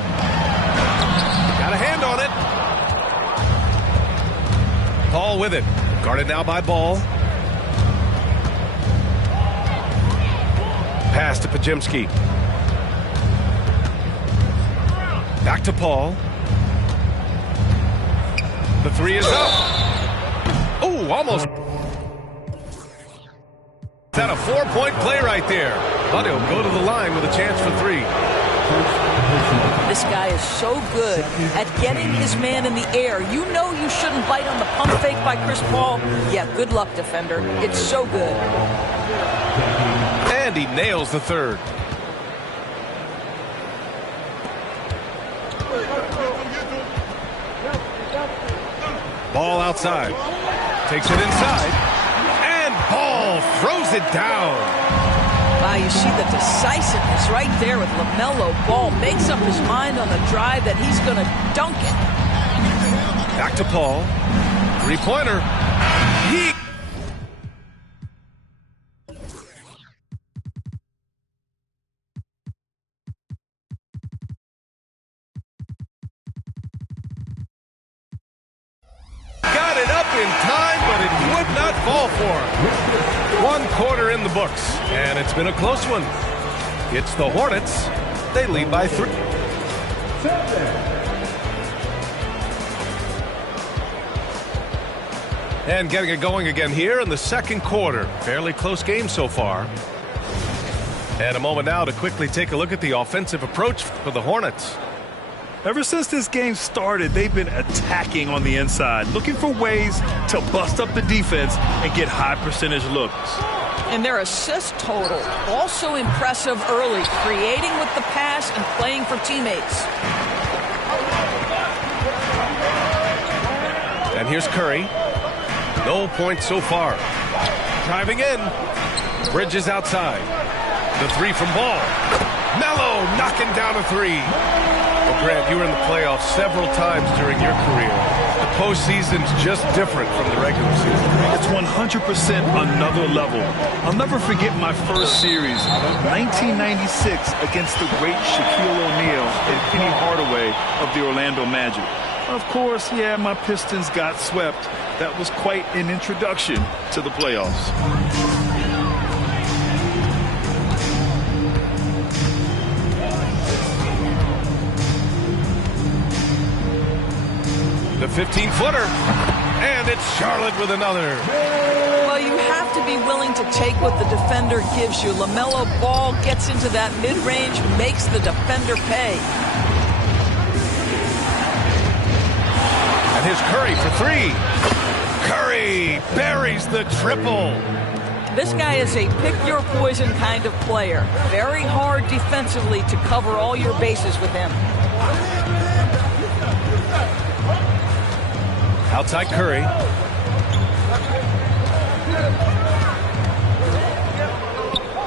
Got a hand on it. Paul with it. Guarded now by Ball. Pass to Podziemski. Back to Paul. The three is up. Oh, almost. That's a 4-point play right there. But he'll go to the line with a chance for three. This guy is so good at getting his man in the air. You know you shouldn't bite on the pump fake by Chris Paul. Yeah, good luck, defender. It's so good. And he nails the third. Ball outside. Takes it inside. And Ball throws it down. Wow, you see the decisiveness right there with LaMelo Ball. Makes up his mind on the drive that he's going to dunk it. Back to Paul. Three-pointer. Yeet. Got it up in time, but it would not fall for him. 1 quarter in the books, and it's been a close one. It's the Hornets. They lead by 3. And getting it going again here in the second quarter. Fairly close game so far. And a moment now to quickly take a look at the offensive approach for the Hornets. Ever since this game started, they've been attacking on the inside, looking for ways to bust up the defense and get high percentage looks. And their assist total, also impressive early, creating with the pass and playing for teammates. And here's Curry. No points so far. Driving in. Bridges outside. The three from Ball. Melo knocking down a three. Well, Grant, you were in the playoffs several times during your career. The postseason's just different from the regular season. It's 100% another level. I'll never forget my first series, 1996, against the great Shaquille O'Neal and Penny Hardaway of the Orlando Magic. Of course, yeah, my Pistons got swept. That was quite an introduction to the playoffs. The 15-footer. And it's Charlotte with another. Well, you have to be willing to take what the defender gives you. LaMelo Ball gets into that mid-range, makes the defender pay. And here's Curry for three. Curry buries the triple. This guy is a pick-your-poison kind of player. Very hard defensively to cover all your bases with him. Outside Curry.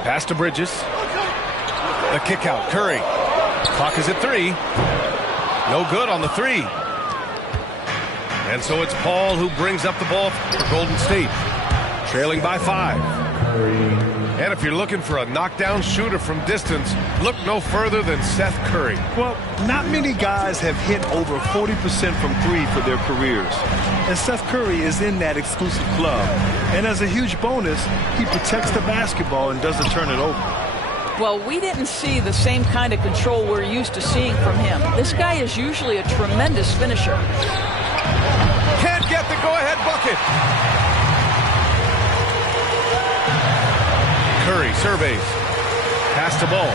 Pass to Bridges. The kick out. Curry. Clock is at 3. No good on the three. And so it's Paul who brings up the ball for Golden State, trailing by 5. And if you're looking for a knockdown shooter from distance, look no further than Seth Curry. Well, not many guys have hit over 40% from 3 for their careers. And Seth Curry is in that exclusive club. And as a huge bonus, he protects the basketball and doesn't turn it over. Well, we didn't see the same kind of control we're used to seeing from him. This guy is usually a tremendous finisher. Can't get the go-ahead bucket. Curry surveys. Pass the ball.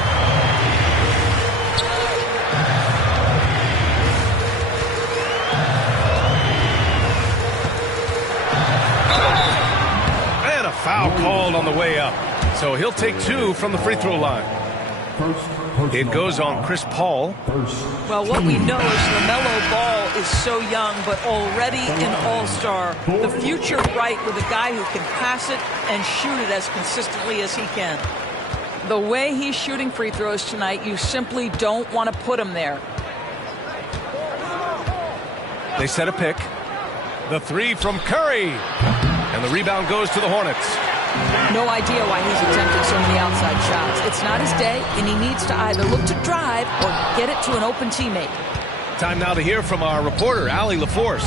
And a foul called on the way up. So he'll take 2 from the free throw line. It goes on Chris Paul. Well, what we know is LaMelo Ball is so young, but already an all-star. The future bright with a guy who can pass it and shoot it as consistently as he can. The way he's shooting free throws tonight, you simply don't want to put him there. They set a pick. The 3 from Curry. And the rebound goes to the Hornets. No idea why he's attempting so many outside shots. It's not his day, and he needs to either look to drive or get it to an open teammate. Time now to hear from our reporter, Allie LaForce.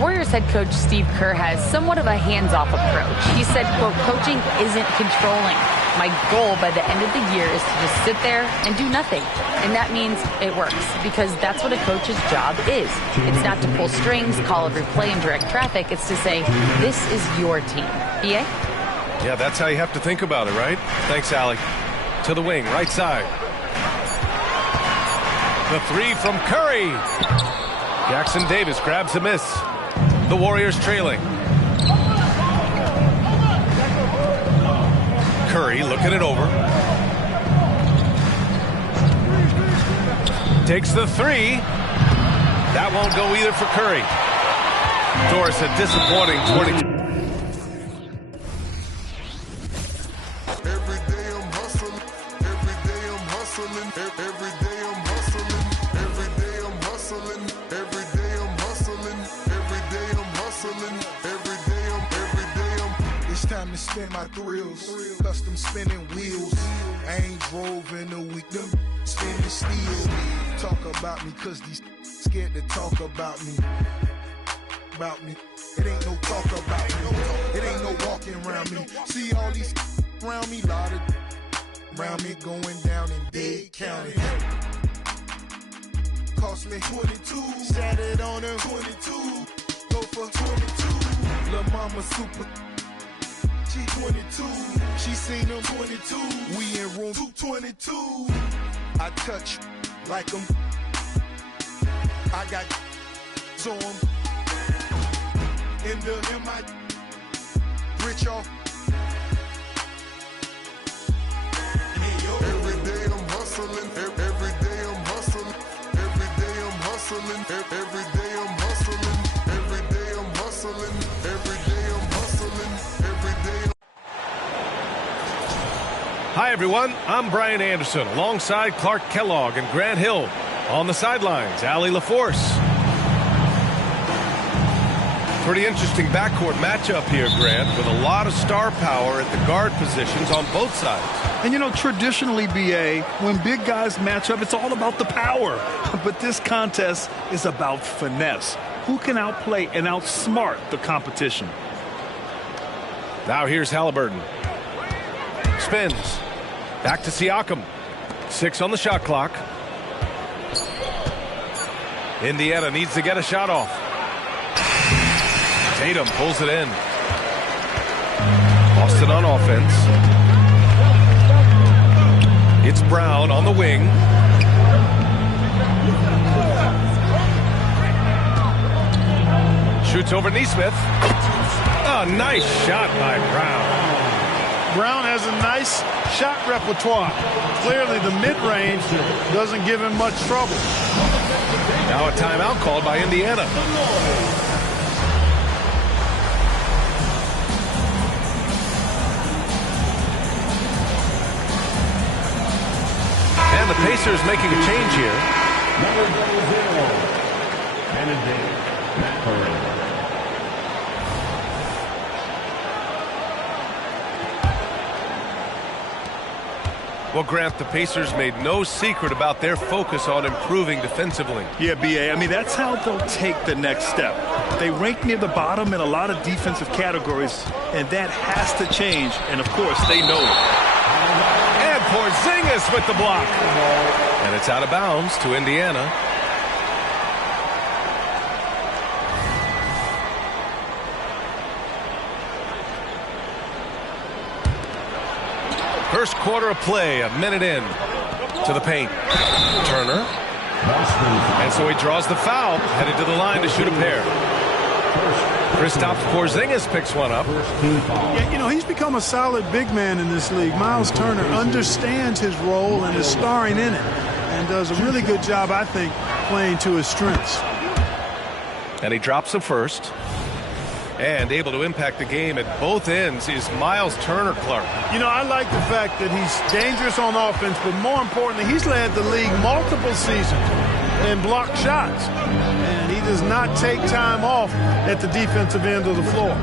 Warriors head coach Steve Kerr has somewhat of a hands-off approach. He said, quote, coaching isn't controlling. My goal by the end of the year is to just sit there and do nothing. And that means it works, because that's what a coach's job is. It's not to pull strings, call every play, and direct traffic. It's to say, this is your team. BA? Yeah, that's how you have to think about it, right? Thanks, Allie. To the wing, right side. The 3 from Curry. Jackson Davis grabs the miss. The Warriors trailing. Curry looking it over. Takes the 3. That won't go either for Curry. Doris, a disappointing 20. Spin my thrills, custom spinning wheels. I ain't drove in a week, them spinning steel. Talk about me, cause these scared to talk about me. It ain't no talk about me. It ain't no walking around me. See all these around me, lot of around me going down in Dade County. Cost me 22, sat it on her 22. Go for 22. Lil' mama super. She 22, she seen them 22. We in room 222. I touch like them. I got on in my rich off. Every day I'm hustling. Every day I'm hustling. Every day I'm hustling. Every day I'm hustling. Every day I'm hustling. Every day I'm hustling. Hi, everyone. I'm Brian Anderson alongside Clark Kellogg and Grant Hill. On the sidelines, Allie LaForce. Pretty interesting backcourt matchup here, Grant, with a lot of star power at the guard positions on both sides. And, you know, traditionally, BA, when big guys match up, it's all about the power. But this contest is about finesse. Who can outplay and outsmart the competition? Now here's Halliburton. Spins. Back to Siakam. 6 on the shot clock. Indiana needs to get a shot off. Tatum pulls it in. Boston on offense. It's Brown on the wing. Shoots over Nesmith. A nice shot by Brown. Brown has a nice shot repertoire. Clearly the mid-range doesn't give him much trouble. Now a timeout called by Indiana. And the Pacers making a change here. Number 0, Well, Grant, the Pacers made no secret about their focus on improving defensively. Yeah, B.A., I mean, that's how they'll take the next step. They rank near the bottom in a lot of defensive categories, and that has to change, and, of course, they know it. And Porzingis with the block. And it's out of bounds to Indiana. First quarter of play, a minute in to the paint. Turner. And so he draws the foul, headed to the line to shoot a pair. Kristaps Porzingis picks one up. Yeah, you know, he's become a solid big man in this league. Miles Turner understands his role and is starring in it, and does a really good job, I think, playing to his strengths. And he drops the first. And able to impact the game at both ends is Miles Turner, Clark. You know, I like the fact that he's dangerous on offense, but more importantly, he's led the league multiple seasons and blocked shots. And he does not take time off at the defensive end of the floor.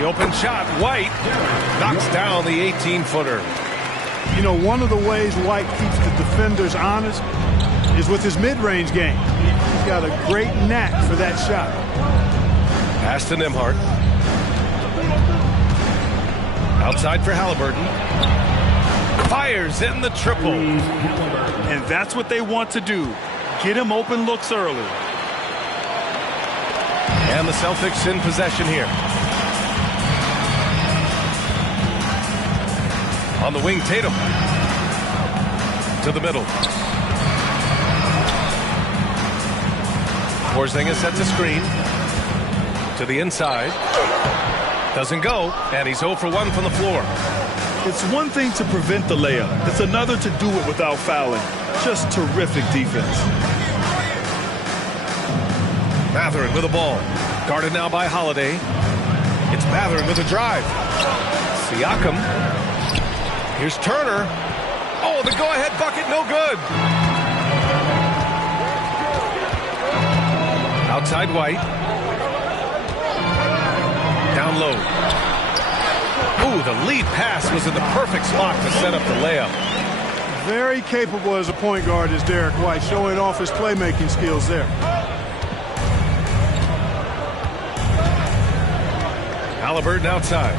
The open shot, White knocks down the 18-footer. You know, one of the ways White keeps the defenders honest is with his mid-range game. He's got a great knack for that shot. Pass to Nembhard. Outside for Halliburton. Fires in the triple. And that's what they want to do. Get him open looks early. And the Celtics in possession here. On the wing, Tatum. To the middle. Porzingis sets a screen. To the inside. Doesn't go, and he's 0 for 1 from the floor. It's one thing to prevent the layup. It's another to do it without fouling. Just terrific defense. Mathurin with the ball. Guarded now by Holiday. It's Mathurin with a drive. Siakam. Here's Turner. Oh, the go-ahead bucket, no good. Outside White. Down low. Ooh, the lead pass was in the perfect spot to set up the layup. Very capable as a point guard is Derek White, showing off his playmaking skills there. Halliburton outside.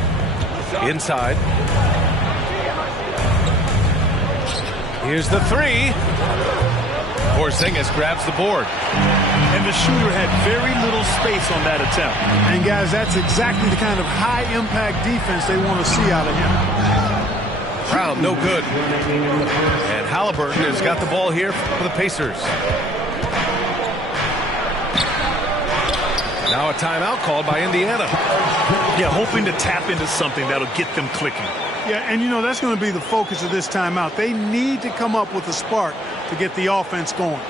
Inside. Here's the three. Porzingis grabs the board. And the shooter had very little space on that attempt. And guys, that's exactly the kind of high-impact defense they want to see out of him. Brown, no good. And Halliburton has got the ball here for the Pacers. Now a timeout called by Indiana. Yeah, hoping to tap into something that'll get them clicking. Yeah, and you know, that's going to be the focus of this timeout. They need to come up with a spark to get the offense going.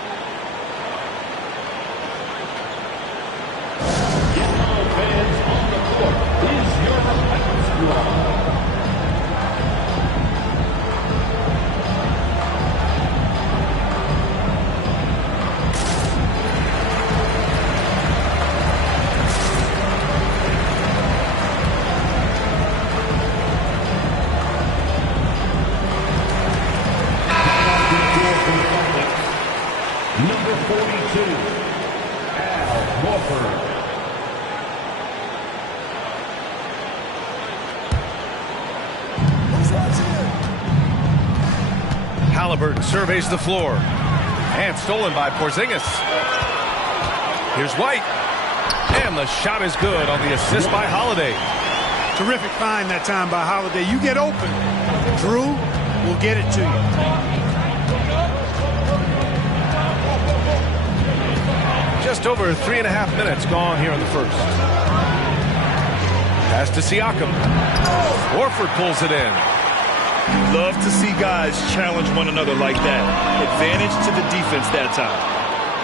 Halliburton surveys the floor. And stolen by Porzingis. Here's White. And the shot is good on the assist by Holiday. Terrific find that time by Holiday. You get open. Drew will get it to you. Just over 3.5 minutes gone here in the first. Pass to Siakam. Horford pulls it in. Love to see guys challenge one another like that. Advantage to the defense that time.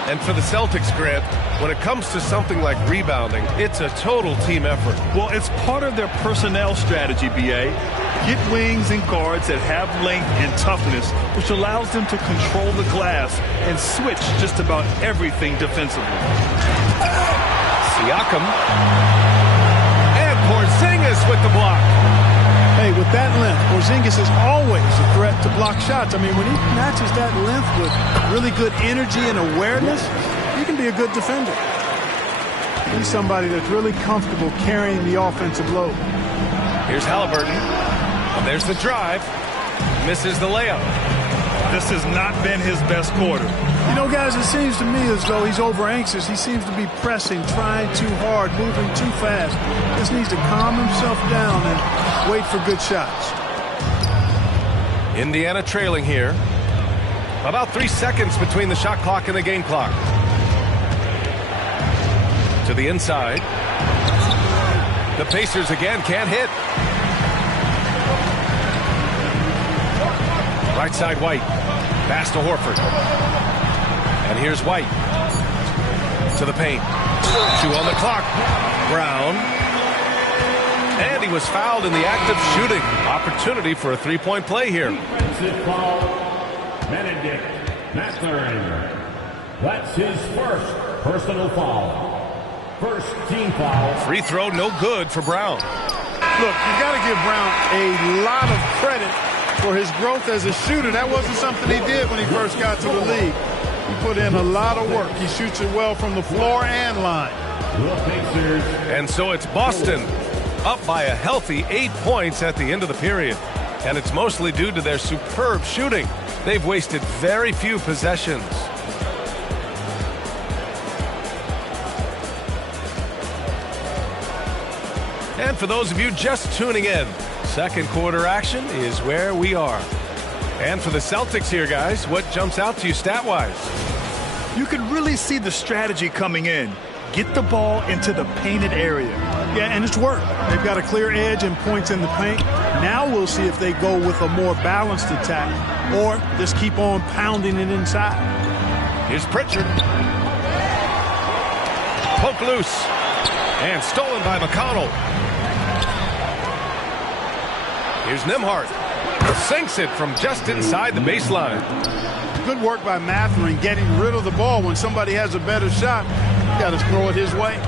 And for the Celtics, Grant, when it comes to something like rebounding, it's a total team effort. Well, it's part of their personnel strategy, B.A. get wings and guards that have length and toughness, which allows them to control the glass and switch just about everything defensively. Siakam. And Porzingis with the block. Hey, with that length, Porzingis is always a threat to block shots. I mean, when he matches that length with really good energy and awareness, he can be a good defender. He's somebody that's really comfortable carrying the offensive load. Here's Halliburton. And there's the drive. Misses the layup. This has not been his best quarter. You know, guys, it seems to me as though he's over-anxious. He seems to be pressing, trying too hard, moving too fast. Just needs to calm himself down and wait for good shots. Indiana trailing here. About 3 seconds between the shot clock and the game clock. To the inside. The Pacers again can't hit. Right side White. Pass to Horford. And here's White. To the paint. 2 on the clock. Brown. And he was fouled in the act of shooting. Opportunity for a three-point play here. Benedict Mathurin. That's his first personal foul. First team foul. Free throw no good for Brown. Look, you got to give Brown a lot of credit for his growth as a shooter. That wasn't something he did when he first got to the league. He put in a lot of work. He shoots it well from the floor and line. And so it's Boston up by a healthy 8 points at the end of the period. And it's mostly due to their superb shooting. They've wasted very few possessions. And for those of you just tuning in, second quarter action is where we are. And for the Celtics here, guys, what jumps out to you stat-wise? You can really see the strategy coming in. Get the ball into the painted area. Yeah, and it's worked. They've got a clear edge and points in the paint. Now we'll see if they go with a more balanced attack or just keep on pounding it inside. Here's Pritchard. Poke loose. And stolen by McConnell. Here's Nembhard. Sinks it from just inside the baseline. Good work by Mathurin getting rid of the ball. When somebody has a better shot, you got to throw it his way.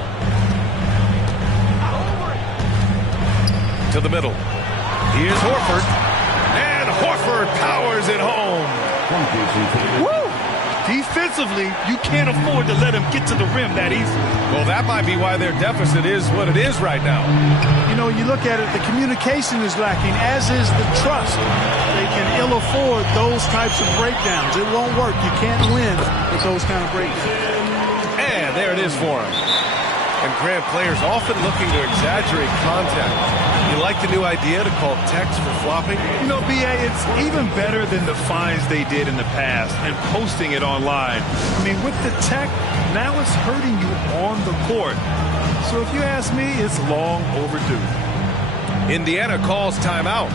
To the middle. Here's Horford. And Horford powers it home. Woo! Defensively, you can't afford to let him get to the rim that easy. Well, that might be why their deficit is what it is right now. You know, you look at it, the communication is lacking, as is the trust. They can ill afford those types of breakdowns. It won't work. You can't win with those kind of breakdowns. And there it is for him. And Grant, players often looking to exaggerate contact. You like the new idea to call text for flopping? You know, B.A., it's even better than the fines they did in the past and posting it online. I mean, with the tech, now it's hurting you on the court. So if you ask me, it's long overdue. Indiana calls timeout.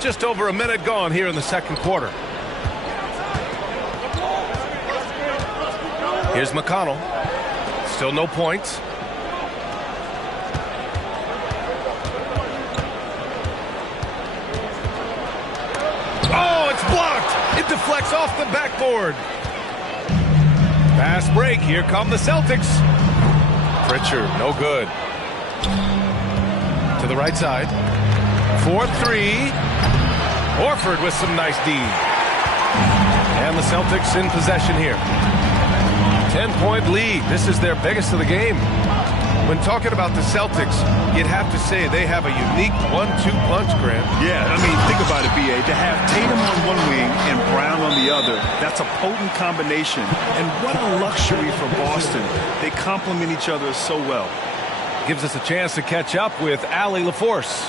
Just over a minute gone here in the second quarter. Here's McConnell. Still no points. Oh, it's blocked. It deflects off the backboard. Fast break. Here come the Celtics. Pritchard, no good. To the right side. 4-3. Horford with some nice D. And the Celtics in possession here. 10-point lead. This is their biggest of the game. When talking about the Celtics, you'd have to say they have a unique 1-2 punch, Grant. Yeah, I mean, think about it, B.A. To have Tatum on one wing and Brown on the other, that's a potent combination. And what a luxury for Boston. They complement each other so well. Gives us a chance to catch up with Allie LaForce.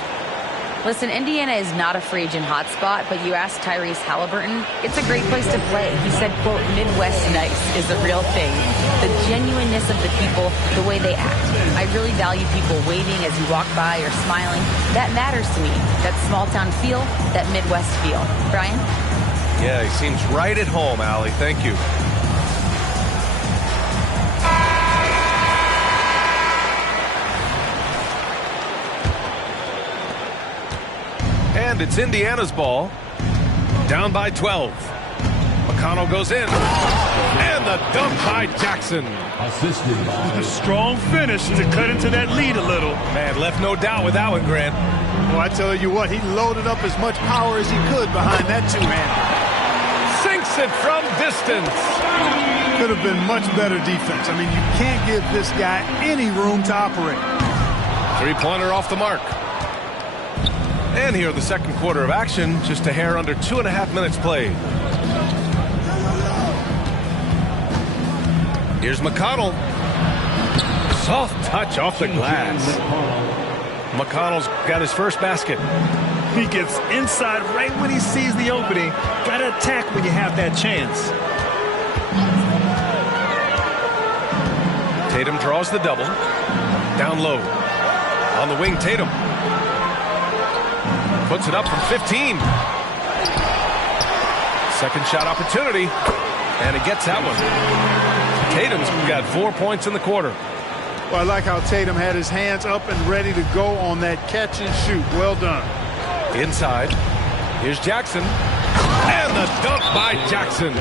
Listen, Indiana is not a free agent hotspot, but you ask Tyrese Halliburton, it's a great place to play. He said, quote, Midwest nice is a real thing. The genuineness of the people, the way they act. I really value people waving as you walk by or smiling. That matters to me. That small town feel, that Midwest feel. Brian? Yeah, he seems right at home, Allie. Thank you. And it's Indiana's ball. Down by 12. McConnell goes in. And the dunk by Jackson. Assisted by A strong finish to cut into that lead a little. Man, left no doubt with that one, Grant. Well, I tell you what, he loaded up as much power as he could behind that two-hander. Sinks it from distance. Could have been much better defense. I mean, you can't give this guy any room to operate. Three-pointer off the mark. And here the second quarter of action, just a hair under 2.5 minutes played. Here's McConnell. Soft touch off the glass. McConnell's got his first basket. He gets inside right when he sees the opening. Got to attack when you have that chance. Tatum draws the double. Down low. On the wing, Tatum. Puts it up from 15. Second shot opportunity. And he gets that one. Tatum's got 4 points in the quarter. Well, I like how Tatum had his hands up and ready to go on that catch and shoot. Well done. Inside. Here's Jackson. And the dunk by Jackson.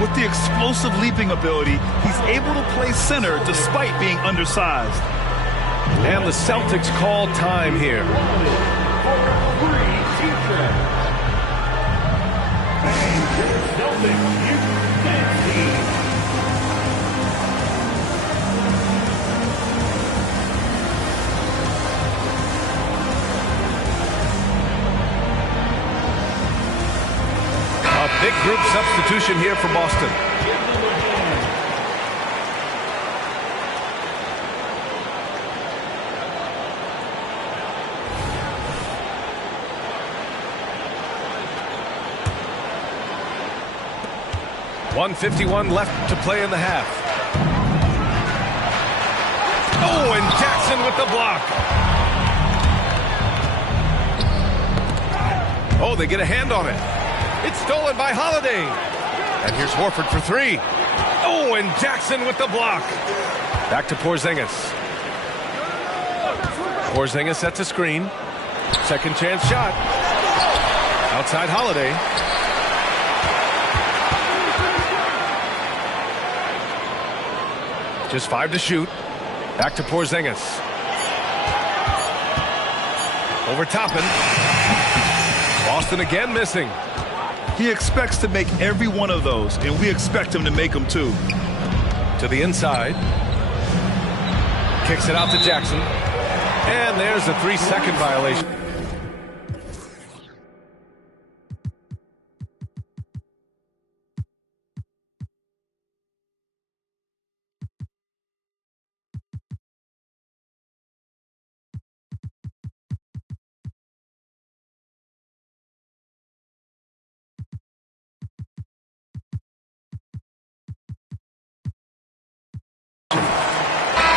With the explosive leaping ability, he's able to play center despite being undersized. And the Celtics call time here. A big group substitution here for Boston. .151 left to play in the half. Oh, and Jackson with the block. Oh, they get a hand on it. It's stolen by Holiday. And here's Horford for three. Oh, and Jackson with the block. Back to Porzingis. Porzingis sets a screen. Second chance shot. Outside Holiday. Just 5 to shoot. Back to Porzingis. Over Toppin. Boston again missing. He expects to make every one of those, and we expect him to make them too. To the inside. Kicks it out to Jackson. And there's a 3-second violation.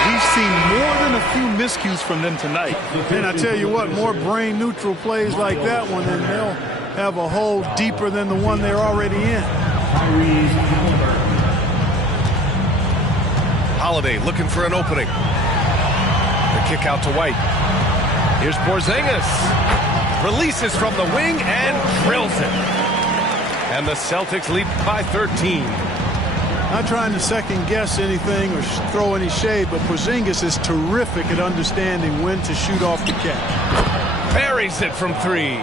We've seen more than a few miscues from them tonight. And I tell you what, more brain-neutral plays like that one, and they'll have a hole deeper than the one they're already in. Holiday looking for an opening. The kick out to White. Here's Porzingis. Releases from the wing and drills it. And the Celtics lead by 13. Not trying to second-guess anything or throw any shade, but Porzingis is terrific at understanding when to shoot off the catch. Buries it from three.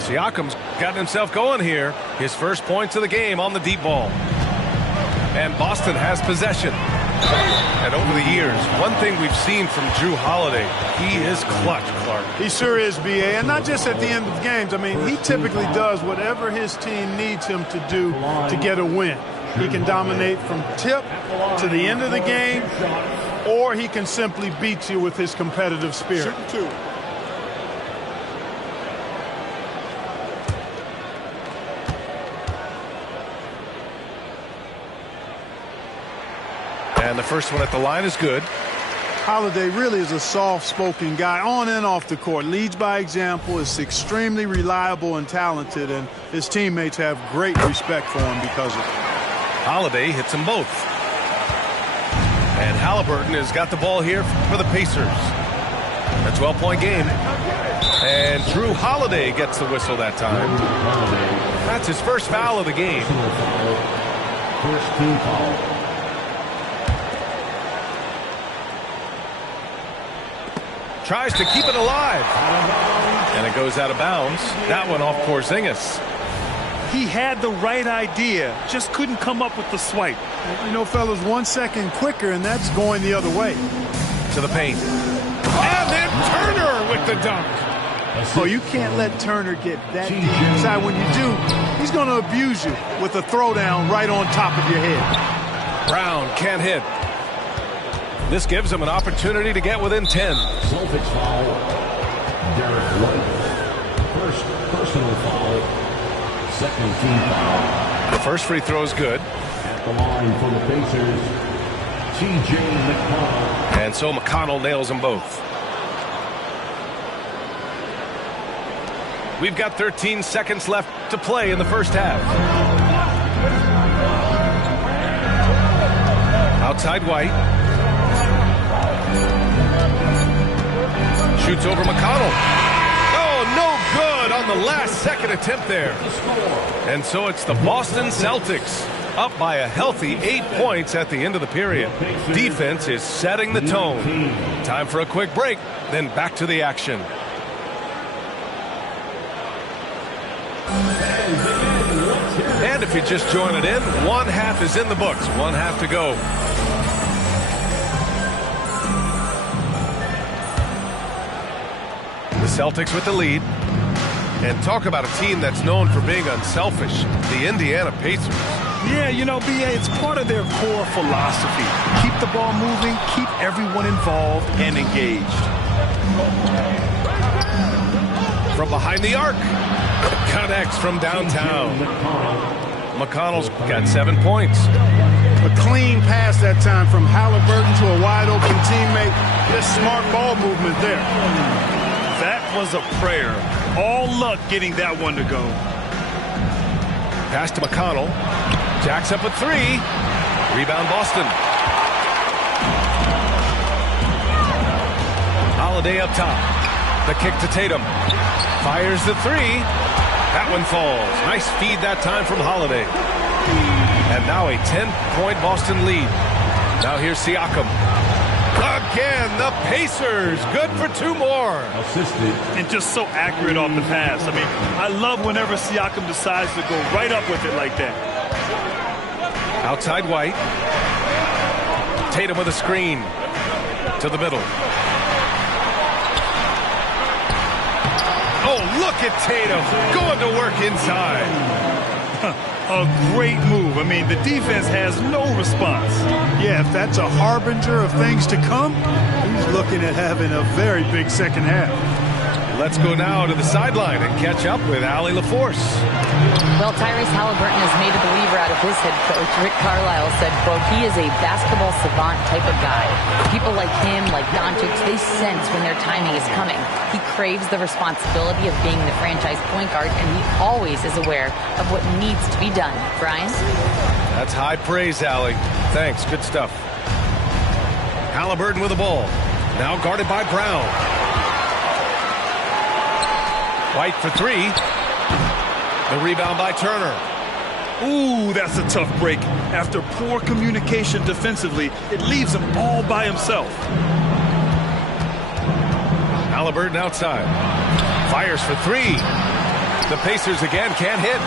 Siakam's got himself going here. His first points of the game on the deep ball. And Boston has possession. And over the years, one thing we've seen from Jrue Holiday, he is clutch, Clark. He sure is, B.A., and not just at the end of games. I mean, he typically does whatever his team needs him to do to get a win. He can dominate from tip to the end of the game, or he can simply beat you with his competitive spirit. And the first one at the line is good. Holiday really is a soft-spoken guy on and off the court. Leads by example, is extremely reliable and talented, and his teammates have great respect for him because of it. Holiday hits them both. And Halliburton has got the ball here for the Pacers. A 12-point game. And Drew Holiday gets the whistle that time. That's his first foul of the game. First team foul. Tries to keep it alive. And it goes out of bounds. That one off Porzingis. He had the right idea, just couldn't come up with the swipe. You know, fellas, 1 second quicker, and that's going the other way. To the paint. And then Turner with the dunk. Oh, you can't let Turner get that deep inside. When you do, he's going to abuse you with a throwdown right on top of your head. Brown can't hit. This gives him an opportunity to get within 10. Celtics foul. Derek White. First personal foul. Second team foul. The first free throw is good. At the line for the Pacers, T.J. McConnell. And so McConnell nails them both. We've got 13 seconds left to play in the first half. Outside White. Shoots over McConnell. Oh, no good on the last second attempt there. And so it's the Boston Celtics up by a healthy 8 points at the end of the period. Defense is setting the tone. Time for a quick break, then back to the action. And if you're just joining in, one half is in the books. One half to go. The Celtics with the lead. And talk about a team that's known for being unselfish. The Indiana Pacers. Yeah, you know, B.A., it's part of their core philosophy. Keep the ball moving, keep everyone involved and engaged. From behind the arc. Connects from downtown. McConnell's got 7 points. A clean pass that time from Halliburton to a wide-open teammate. Just smart ball movement there. That was a prayer. All luck getting that one to go. Pass to McConnell. Jacks up a three. Rebound Boston. Holiday up top. The kick to Tatum. Fires the three. That one falls. Nice feed that time from Holiday. And now a 10-point Boston lead. Now here's Siakam. Again, the Pacers. Good for 2 more. Assisted. And just so accurate off the pass. I mean, I love whenever Siakam decides to go right up with it like that. Outside White. Tatum with a screen. To the middle. Oh, look at Tatum going to work inside. A great move. I mean, the defense has no response. Yeah, if that's a harbinger of things to come, he's looking at having a very big second half. Let's go now to the sideline and catch up with Allie LaForce. Well, Tyrese Halliburton has made a believer out of his head coach. Rick Carlisle said, quote, he is a basketball savant type of guy. People like him, like Doncic, they sense when their timing is coming. He craves the responsibility of being the franchise point guard, and he always is aware of what needs to be done. Brian? That's high praise, Allie. Thanks. Good stuff. Halliburton with the ball. Now guarded by Brown. White for three. The rebound by Turner. Ooh, that's a tough break. After poor communication defensively, it leaves him all by himself. Halliburton outside. Fires for three. The Pacers again can't hit.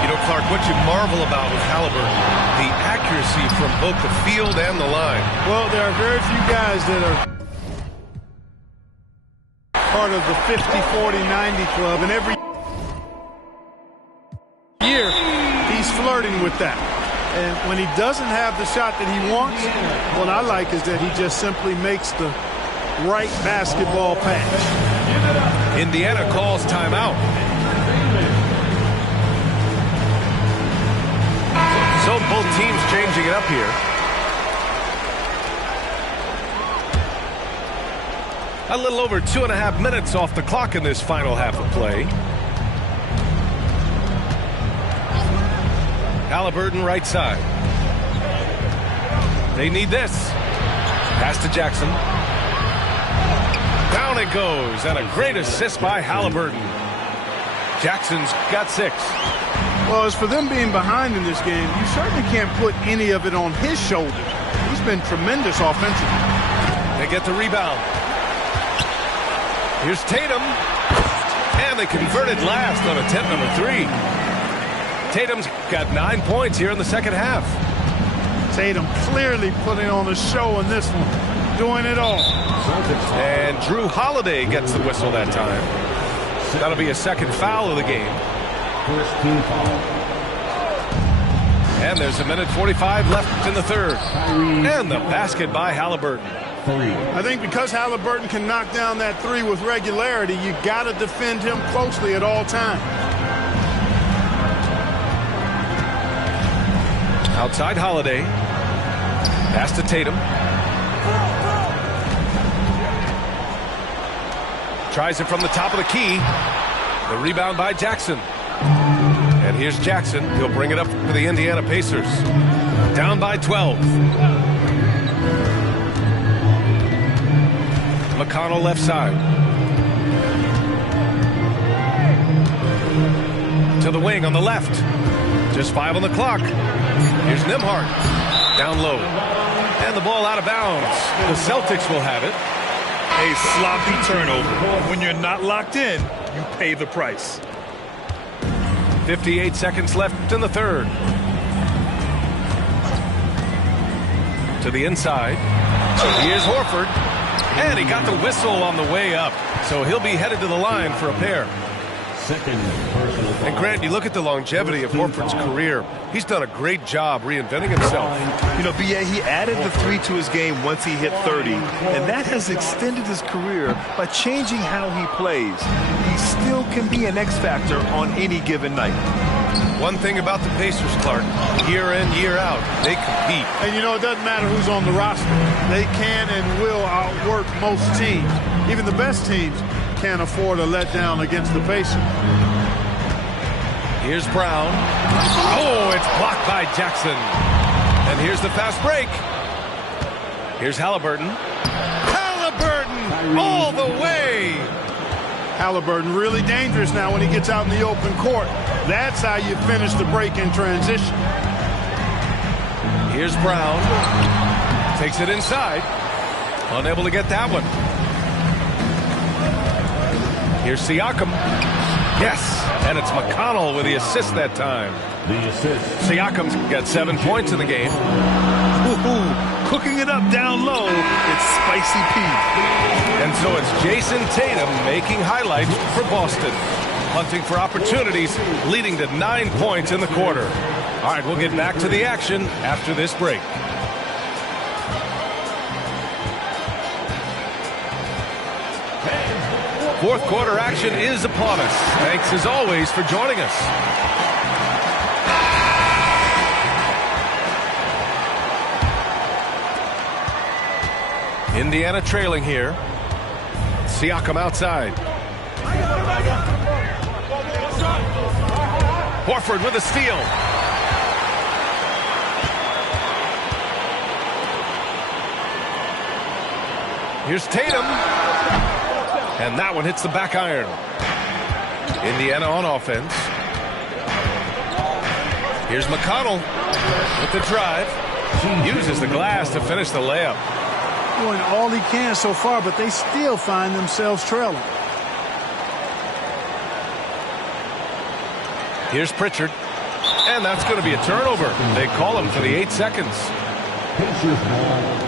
You know, Clark, what you marvel about with Halliburton, the accuracy from both the field and the line. Well, there are very few guys that are part of the 50, 40, 90 club, and every year he's flirting with that. And when he doesn't have the shot that he wants, what I like is that he just simply makes the right basketball pass. Indiana calls timeout. So both teams changing it up here. A little over 2.5 minutes off the clock in this final half of play. Halliburton right side. They need this. Pass to Jackson. Down it goes, and a great assist by Halliburton. Jackson's got 6. Well, as for them being behind in this game, you certainly can't put any of it on his shoulders. He's been tremendous offensively. They get the rebound. Here's Tatum. And they converted last on attempt number 3. Tatum's got 9 points here in the second half. Tatum clearly putting on a show in this one, doing it all. And Drew Holiday gets the whistle that time. That'll be a second foul of the game. First team foul. And there's 1:45 left in the third. And the basket by Halliburton. I think because Halliburton can knock down that 3 with regularity, you got to defend him closely at all times. Outside Holiday. Pass to Tatum. Tries it from the top of the key. The rebound by Jackson. And here's Jackson. He'll bring it up for the Indiana Pacers. Down by 12. McConnell left side. To the wing on the left. Just 5 on the clock. Here's Nembhard. Down low. And the ball out of bounds. The Celtics will have it. A sloppy turnover. When you're not locked in, you pay the price. 58 seconds left in the third. To the inside. Here's Horford. And he got the whistle on the way up. So he'll be headed to the line for a pair. Second personal foul. And Grant, you look at the longevity of Horford's career. He's done a great job reinventing himself. You know, B.A., he added the 3 to his game once he hit 30. And that has extended his career by changing how he plays. He still can be an X factor on any given night. One thing about the Pacers, Clark, year in, year out, they compete. And you know, it doesn't matter who's on the roster. They can and will outwork most teams. Even the best teams can't afford a letdown against the Pacers. Here's Brown. Oh, it's blocked by Jackson. And here's the fast break. Here's Halliburton. Halliburton all the way. Halliburton really dangerous now when he gets out in the open court. That's how you finish the break in transition. Here's Brown. Takes it inside. Unable to get that one. Here's Siakam. Yes, and it's McConnell with the assist that time. The assist. Siakam's got 7 points in the game. Ooh, cooking it up down low. It's Spicy P. And so it's Jason Tatum making highlights for Boston. Hunting for opportunities, leading to 9 points in the quarter. All right, we'll get back to the action after this break. Fourth quarter action is upon us. Thanks as always for joining us. Indiana trailing here. Siakam outside. Horford with a steal. Here's Tatum. And that one hits the back iron. Indiana on offense. Here's McConnell with the drive. Uses the glass to finish the layup. Doing all he can so far, but they still find themselves trailing. Here's Pritchard. And that's going to be a turnover. They call him for the 8 seconds. Pacers ball.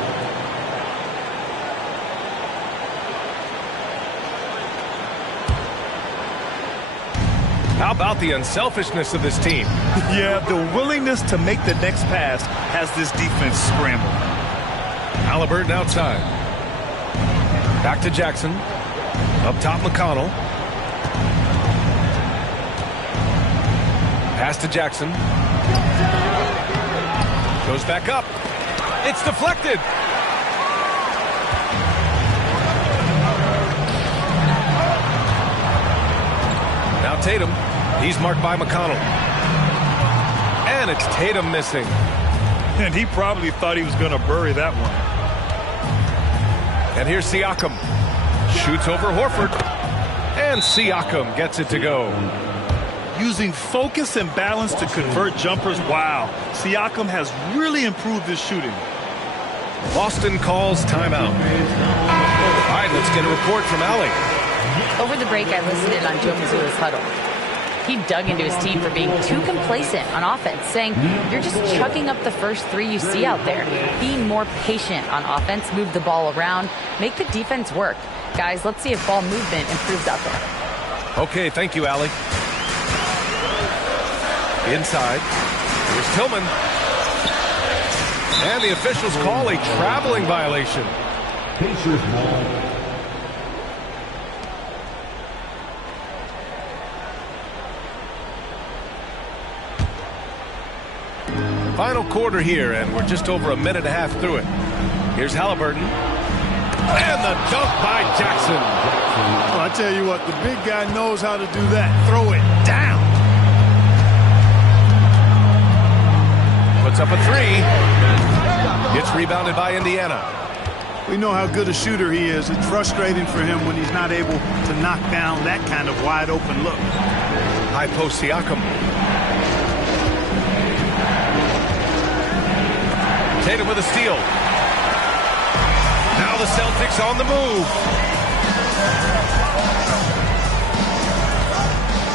How about the unselfishness of this team? Yeah, the willingness to make the next pass has this defense scrambled. Halliburton outside. Back to Jackson. Up top, McConnell. Pass to Jackson. Goes back up. It's deflected. Tatum. He's marked by McConnell. And it's Tatum missing. And he probably thought he was going to bury that one. And here's Siakam. Shoots over Horford. And Siakam gets it to go. Using focus and balance to convert jumpers. Wow. Siakam has really improved his shooting. Boston calls timeout. All right, let's get a report from Allie. Over the break, I listened in on Joe Mazzulla's huddle. He dug into his team for being too complacent on offense, saying, you're just chucking up the first three you see out there. Be more patient on offense, move the ball around, make the defense work. Guys, let's see if ball movement improves out there. Okay, thank you, Allie. Inside, here's Tillman. And the officials call a traveling violation. Pacers ball. Final quarter here, and we're just over a minute and a half through it. Here's Halliburton. And the dunk by Jackson. Well, I tell you what, the big guy knows how to do that. Throw it down. Puts up a three. Gets rebounded by Indiana. We know how good a shooter he is. It's frustrating for him when he's not able to knock down that kind of wide open look. High post Siakam. Tatum with a steal. Now the Celtics on the move.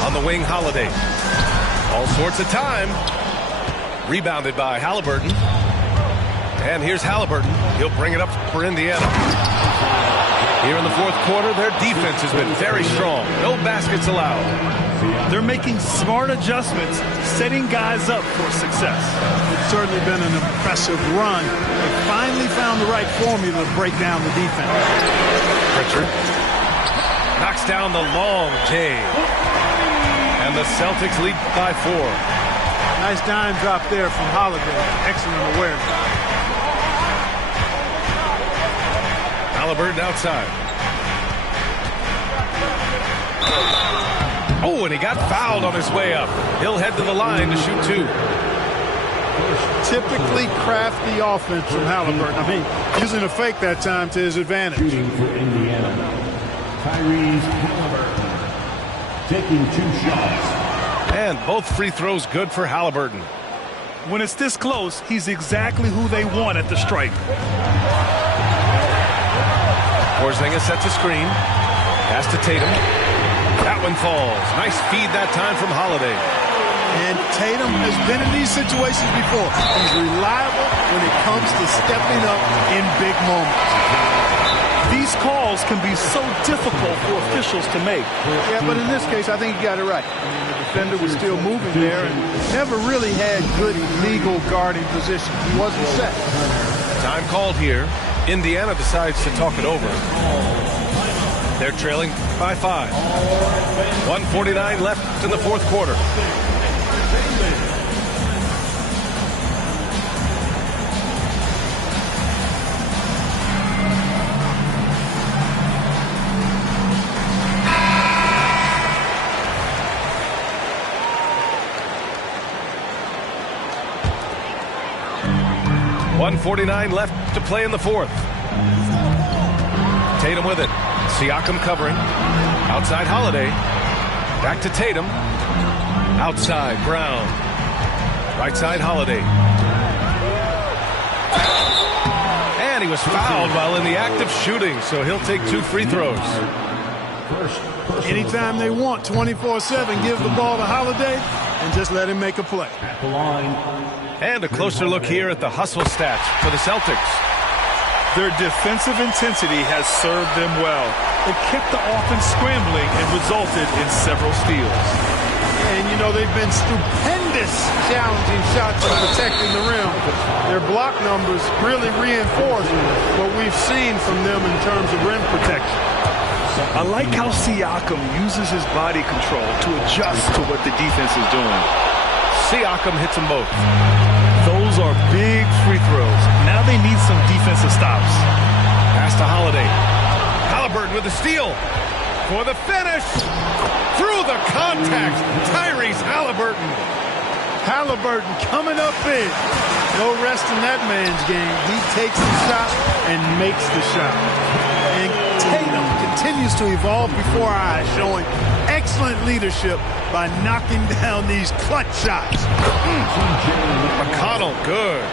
On the wing, Holiday. All sorts of time. Rebounded by Halliburton. And here's Halliburton. He'll bring it up for Indiana. Here in the fourth quarter, their defense has been very strong. No baskets allowed. They're making smart adjustments, setting guys up for success. It's certainly been an impressive run. They finally found the right formula to break down the defense. Pritchard knocks down the long J. And the Celtics lead by 4. Nice dime drop there from Holiday. Excellent awareness. Halliburton outside. Oh, and he got fouled on his way up. He'll head to the line to shoot 2. Typically crafty offense from Halliburton. I mean, using a fake that time to his advantage. Shooting for Indiana. Tyrese Halliburton taking 2 shots. And both free throws good for Halliburton. When it's this close, he's exactly who they want at the stripe. Porzingis sets a screen. Pass to Tatum. That one falls. Nice feed that time from Holiday. And Tatum has been in these situations before. He's reliable when it comes to stepping up in big moments. These calls can be so difficult for officials to make. Yeah, but in this case, I think he got it right. I mean, the defender was still moving there and never really had good legal guarding position. He wasn't set. Time called here. Indiana decides to talk it over. They're trailing by 5. 1:49 left in the fourth quarter. .149 left to play in the fourth. Tatum with it. Siakam covering. Outside Holiday. Back to Tatum. Outside Brown. Right side Holiday. And he was fouled while in the act of shooting, so he'll take 2 free throws. Anytime they want, 24/7, give the ball to Holiday and just let him make a play. At the line. And a closer look here at the hustle stats for the Celtics. Their defensive intensity has served them well. It kept the offense scrambling and resulted in several steals. And, you know, they've been stupendous challenging shots and protecting the rim. Their block numbers really reinforce what we've seen from them in terms of rim protection. I like how Siakam uses his body control to adjust to what the defense is doing. Siakam hits them both. Those are big free throws. Now they need some defensive stops. Pass to Holiday. Halliburton with the steal. for the finish. Through the contact, Tyrese Halliburton. Halliburton coming up big. No rest in that man's game. He takes the shot and makes the shot. And Tatum continues to evolve before our eyes, showing excellent leadership by knocking down these clutch shots. McConnell, good.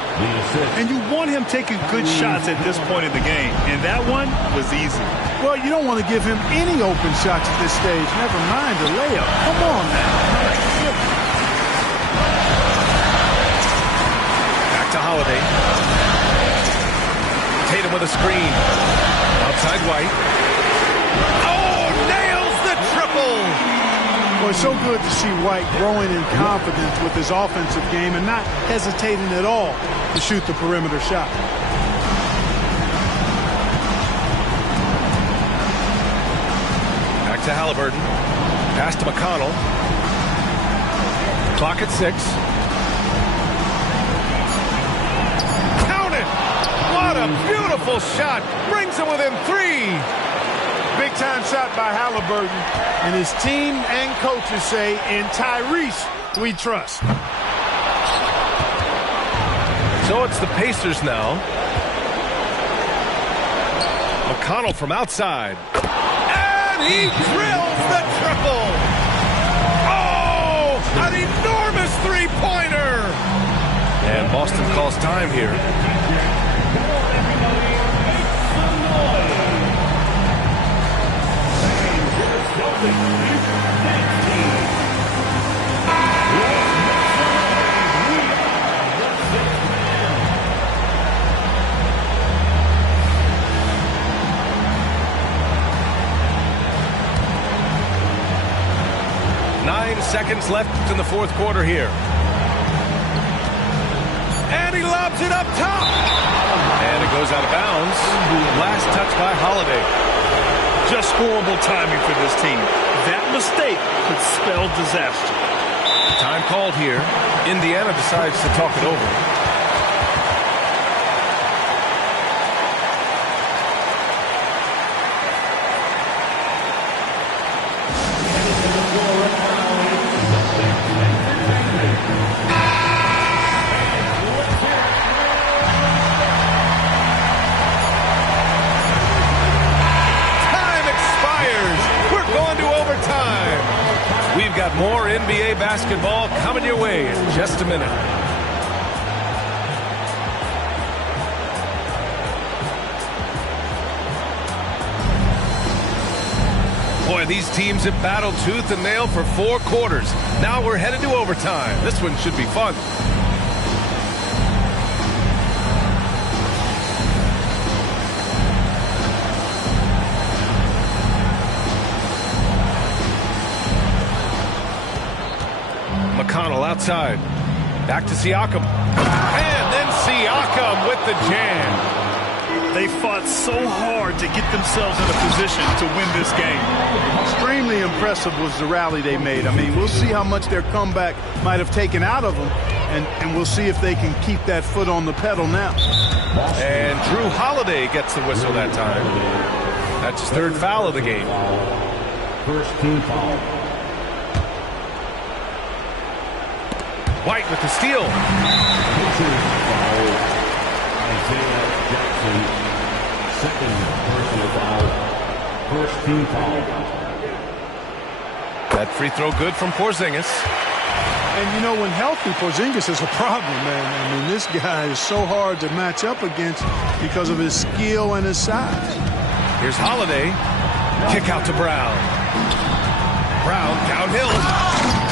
And you want him taking good shots at this point in the game, and that one was easy. Well, you don't want to give him any open shots at this stage, never mind a layup. Come on, man. Back to Holiday. Tatum with a screen. Outside White. Oh, nails the triple! Well, it's so good to see White growing in confidence with his offensive game and not hesitating at all to shoot the perimeter shot. Back to Halliburton. Pass to McConnell. Clock at 6. Count it! What a beautiful shot! Brings him within 3. Big-time shot by Halliburton, and his team and coaches say, in Tyrese, we trust. So it's the Pacers now. McConnell from outside. And he drills the triple! Oh! An enormous three-pointer! And Boston calls time here. Seconds left in the fourth quarter here. And he lobs it up top. And it goes out of bounds. Last touch by Holiday. Just horrible timing for this team. That mistake could spell disaster. Time called here. Indiana decides to talk it over. Got more NBA basketball coming your way in just a minute. Boy, these teams have battled tooth and nail for 4 quarters. Now we're headed to overtime. This one should be fun. McConnell outside. Back to Siakam. And then Siakam with the jam. They fought so hard to get themselves in a position to win this game. Extremely impressive was the rally they made. I mean, we'll see how much their comeback might have taken out of them, and we'll see if they can keep that foot on the pedal now. And Drew Holiday gets the whistle that time. That's his 3rd foul of the game. First team foul. White with the steal. Isaiah Jackson, 2nd personal foul. First team foul. That free throw good from Porzingis. And you know, when healthy, Porzingis is a problem, man. I mean, this guy is so hard to match up against because of his skill and his size. Here's Holiday. Kick out to Brown. Brown downhill.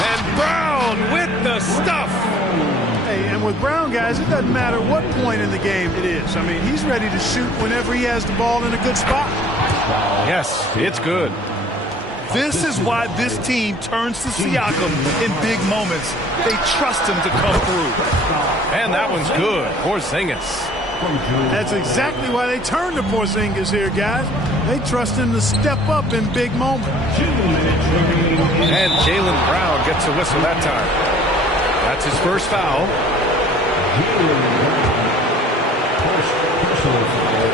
And Brown with the stuff. Hey, and with Brown, guys, it doesn't matter what point in the game it is. I mean, he's ready to shoot whenever he has the ball in a good spot. Yes, it's good. This is why this team turns to Siakam in big moments. They trust him to come through. And that one's good. Porzingis. That's exactly why they turn to Porzingis here, guys. They trust him to step up in big moments. And Jaylen Brown gets a whistle that time. That's his first foul. Personal foul.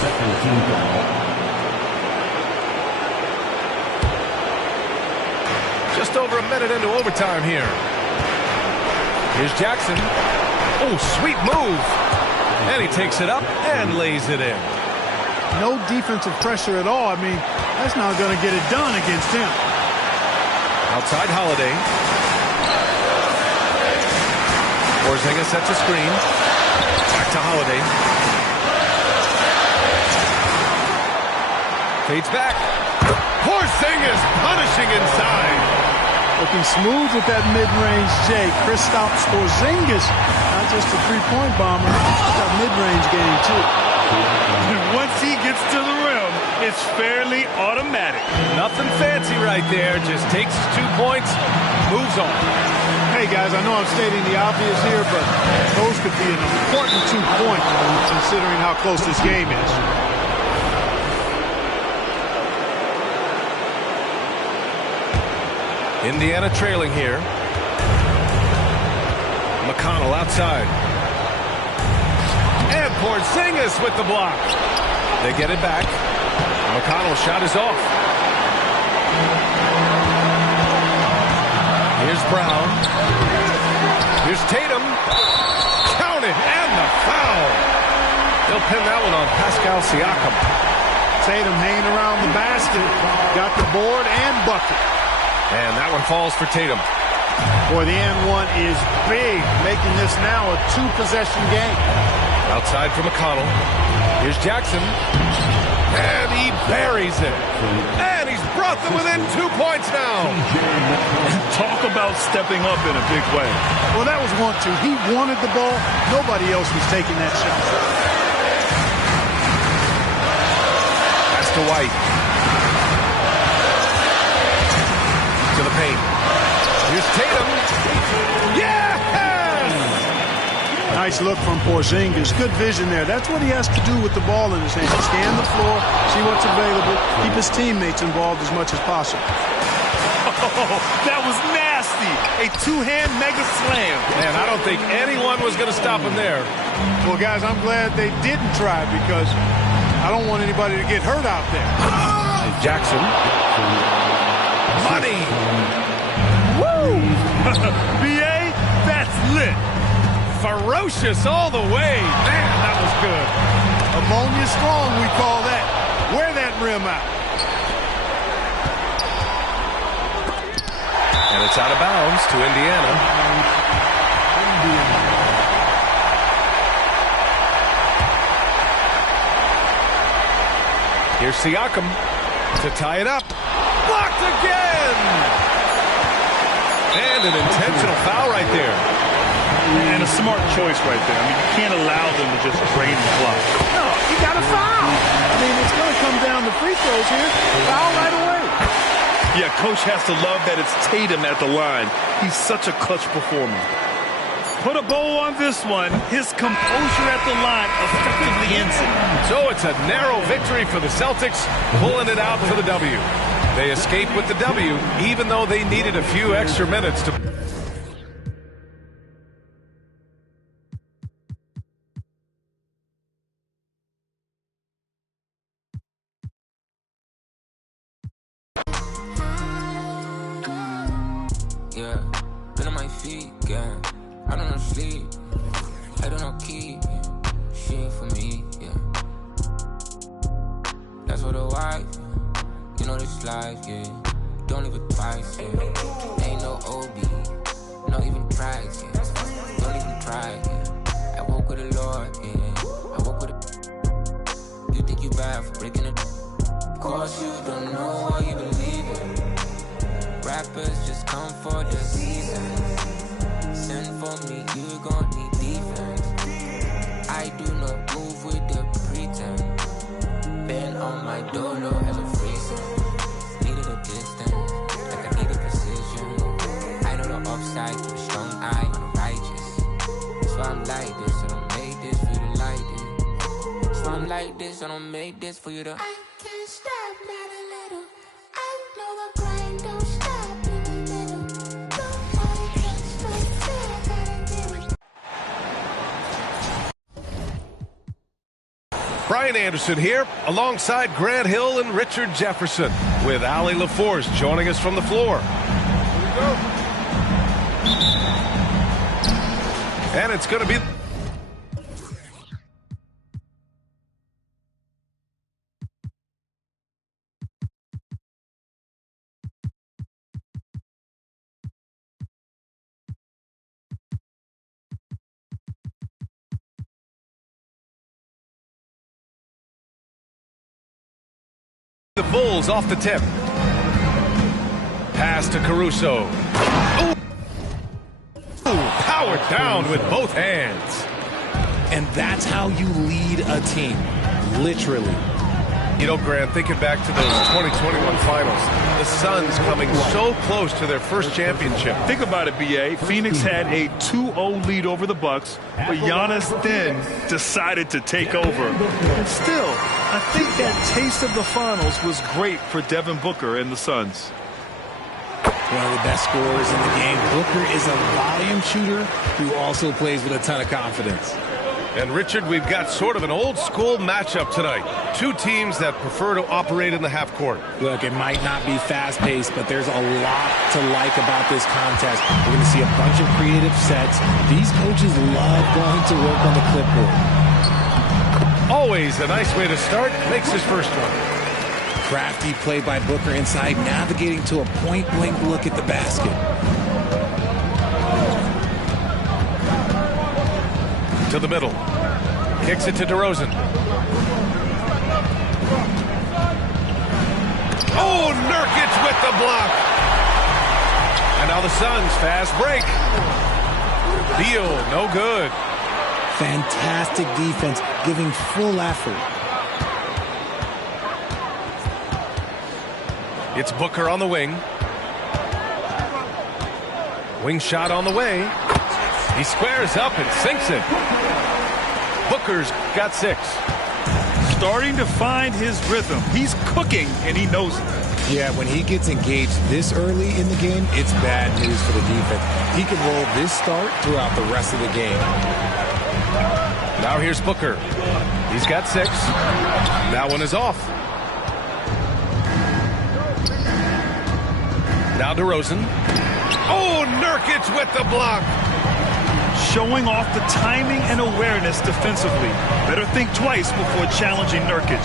Second team foul. Just over a minute into overtime here. Here's Jackson. Oh, sweet move. And he takes it up and lays it in. No defensive pressure at all. I mean, that's not going to get it done against him. Outside Holiday. Porzingis sets a screen. Back to Holiday. Fades back. Porzingis punishing inside. Looking smooth with that mid-range J. Kristaps Porzingis, not just a three-point bomber, he's got mid-range game too. Once he gets to the rim, it's fairly automatic. Nothing fancy right there. Just takes 2 points, moves on. Hey guys, I know I'm stating the obvious here, but those could be an important 2 points considering how close this game is. Indiana trailing here. McConnell outside. And Porzingis with the block. They get it back. McConnell's shot is off. Here's Brown. Here's Tatum. Count it, and the foul. They'll pin that one on Pascal Siakam. Tatum hanging around the basket. Got the board and bucket. And that one falls for Tatum. Boy, the and one is big, making this now a 2-possession game. Outside for McConnell. Here's Jackson. And he buries it. And he's brought them within 2 points now. Talk about stepping up in a big way. Well, that was 1-2. He wanted the ball. Nobody else was taking that shot. That's to White. To the paint. Here's Tatum. Yes! Nice look from Porzingis. Good vision there. That's what he has to do with the ball in his hands. Scan the floor, see what's available, keep his teammates involved as much as possible. Oh, that was nasty. A two-hand mega slam. Man, I don't think anyone was going to stop him there. Well, guys, I'm glad they didn't try because I don't want anybody to get hurt out there. Jackson. Money. Woo! BA, that's lit. Ferocious all the way. Man, that was good. Ammonia strong, we call that. Wear that rim out. And it's out of bounds to Indiana. Here's Siakam to tie it up. Blocked again! And an intentional foul right there. And a smart choice right there. I mean, you can't allow them to just drain the clock. No, you got to foul. I mean, it's going to come down to free throws here. Foul right away. Yeah, coach has to love that it's Tatum at the line. He's such a clutch performer. Put a bow on this one. His composure at the line effectively ends it. So it's a narrow victory for the Celtics, pulling it out for the W. They escape with the W, even though they needed a few extra minutes to... Yeah, been on my feet, yeah. I don't know sleep, I don't know keep. She ain't for me, yeah. That's for the wife, you know this life, yeah. Don't leave it twice, yeah. Ain't no OB, not even tries, yeah. Don't even try, yeah. I walk with the Lord, yeah. I walk with the... You think you bad for breaking it? Cause you don't know what you believe in. Rappers just come for the season. Send for me, you gon' need defense. I do not move with the pretend. Been on my dolo as a freezer. Needed a distance, like I needed precision. I know the upside, keep a strong eye on the righteous. That's why I'm like this, I don't make this for you to like it. That's why I'm like this, I don't make this for you to... I can't stop, not a little. I know the grind don't stop. Brian Anderson here, alongside Grant Hill and Richard Jefferson, with Allie LaForce joining us from the floor. And it's going to be... The Bulls off the tip. Pass to Caruso. Ooh, powered down with both hands. And that's how you lead a team, literally. You know, Grant, thinking back to those 2021 finals, the Suns coming so close to their first championship. Think about it, B.A. Phoenix had a 2-0 lead over the Bucks, but Giannis then decided to take over. Still, I think that taste of the finals was great for Devin Booker and the Suns. One of the best scorers in the game. Booker is a volume shooter who also plays with a ton of confidence. And, Richard, we've got sort of an old-school matchup tonight. Two teams that prefer to operate in the half court. Look, it might not be fast-paced, but there's a lot to like about this contest. We're going to see a bunch of creative sets. These coaches love going to work on the clipboard. Always a nice way to start. Makes his first one. Crafty play by Booker inside, navigating to a point-blank look at the basket. To the middle. Kicks it to DeRozan. Oh, Nurkic with the block. And now the Suns fast break. Beal, no good. Fantastic defense, giving full effort. It's Booker on the wing. Wing shot on the way. He squares up and sinks it. Booker's got 6. Starting to find his rhythm. He's cooking, and he knows it. Yeah, when he gets engaged this early in the game, it's bad news for the defense. He can roll this start throughout the rest of the game. Now here's Booker. He's got 6. That one is off. Now DeRozan. Oh, Nurkic with the block. Showing off the timing and awareness defensively. Better think twice before challenging Nurkic.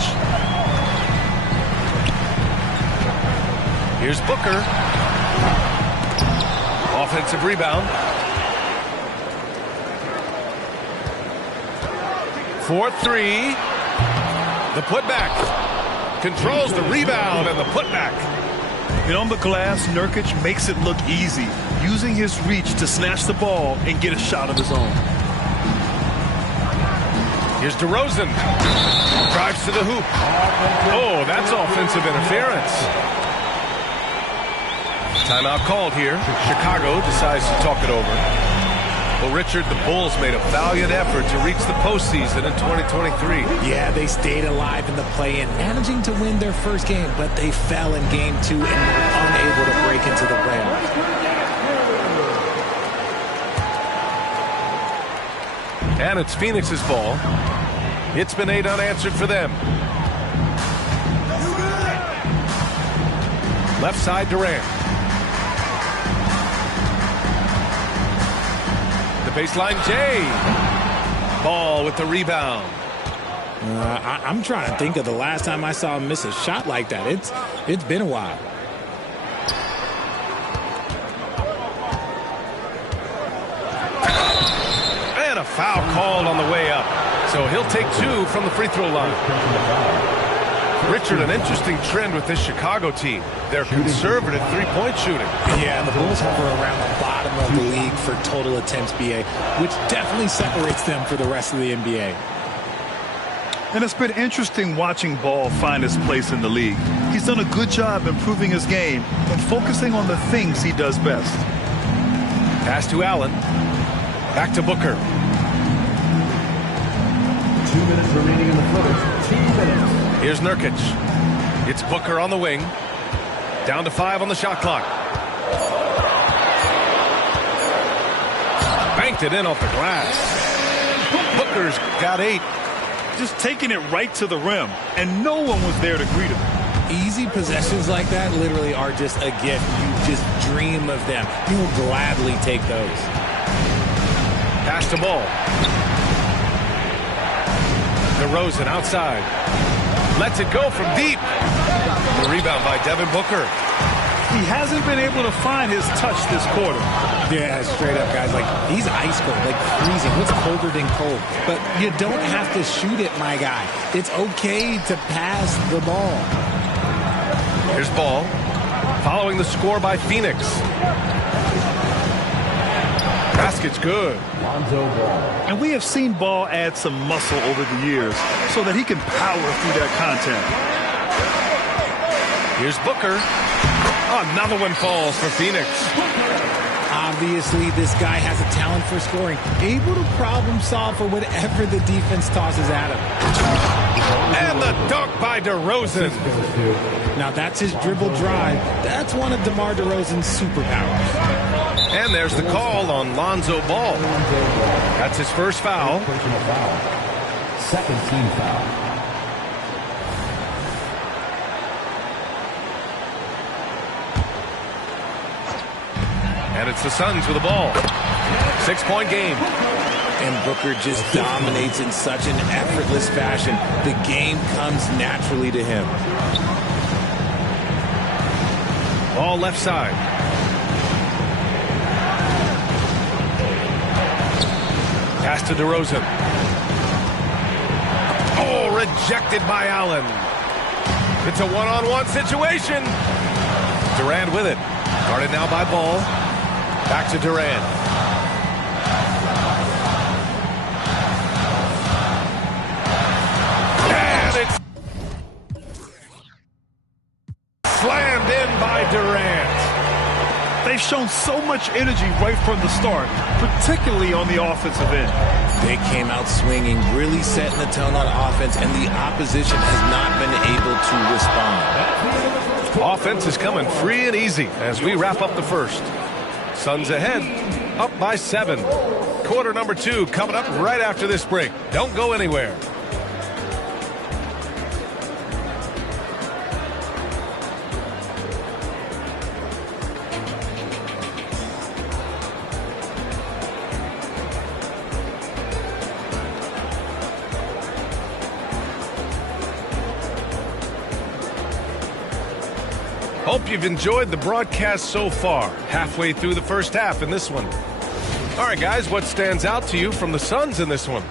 Here's Booker. Offensive rebound. 4-3. The putback. Controls the rebound and the putback. And on the glass, Nurkic makes it look easy, using his reach to snatch the ball and get a shot of his own. Here's DeRozan. Drives to the hoop. Oh, that's offensive interference. Timeout called here. Chicago decides to talk it over. Well, Richard, the Bulls made a valiant effort to reach the postseason in 2023. Yeah, they stayed alive in the play-in, managing to win their first game, but they fell in game 2 and were unable to break into the playoffs. And it's Phoenix's ball. It's been 8 unanswered for them. Left side, Durant. Baseline, Jay. Ball with the rebound. I'm trying to think of the last time I saw him miss a shot like that. It's been a while. And a foul called on the way up. So he'll take 2 from the free throw line. Richard, an interesting trend with this Chicago team. They're conservative three-point shooting. Yeah, the Bulls hover around the bottom of the league for total attempts, BA, which definitely separates them for the rest of the NBA. And it's been interesting watching Ball find his place in the league. He's done a good job improving his game and focusing on the things he does best. Pass to Allen. Back to Booker. 2 minutes remaining in the first. 2 minutes. Here's Nurkic. It's Booker on the wing. Down to 5 on the shot clock. Banked it in off the glass. Booker's got 8. Just taking it right to the rim, and no one was there to greet him. easy possessions like that literally are just a gift. You just dream of them. You will gladly take those. Pass the ball. DeRozan outside. Lets it go from deep. The rebound by Devin Booker. He hasn't been able to find his touch this quarter. Yeah, straight up, guys. Like, he's ice cold, like freezing. What's colder than cold? But you don't have to shoot it, my guy. It's okay to pass the ball. Here's Ball. Following the score by Phoenix. Basket's good. And we have seen Ball add some muscle over the years so that he can power through that contact. Here's Booker. Another one falls for Phoenix. Obviously, this guy has a talent for scoring. Able to problem solve for whatever the defense tosses at him. And the dunk by DeRozan. Now, that's his dribble drive. That's one of DeMar DeRozan's superpowers. And there's the call on Lonzo Ball. That's his first foul. Second team foul. And it's the Suns with the ball. 6-point game. And Booker just dominates in such an effortless fashion. The game comes naturally to him. Ball left side. Pass to DeRozan. Oh, rejected by Allen. It's a one-on-one situation. Durant with it. Guarded now by Ball. Back to Durant. And it's slammed in by Durant. They've shown so much energy right from the start, particularly on the offensive end. They came out swinging, really setting the tone on offense, and the opposition has not been able to respond. Offense is coming free and easy as we wrap up the first. Suns ahead, up by 7. Quarter number 2 coming up right after this break. Don't go anywhere. Hope you've enjoyed the broadcast so far. Halfway through the first half in this one. All right, guys, what stands out to you from the Suns in this one?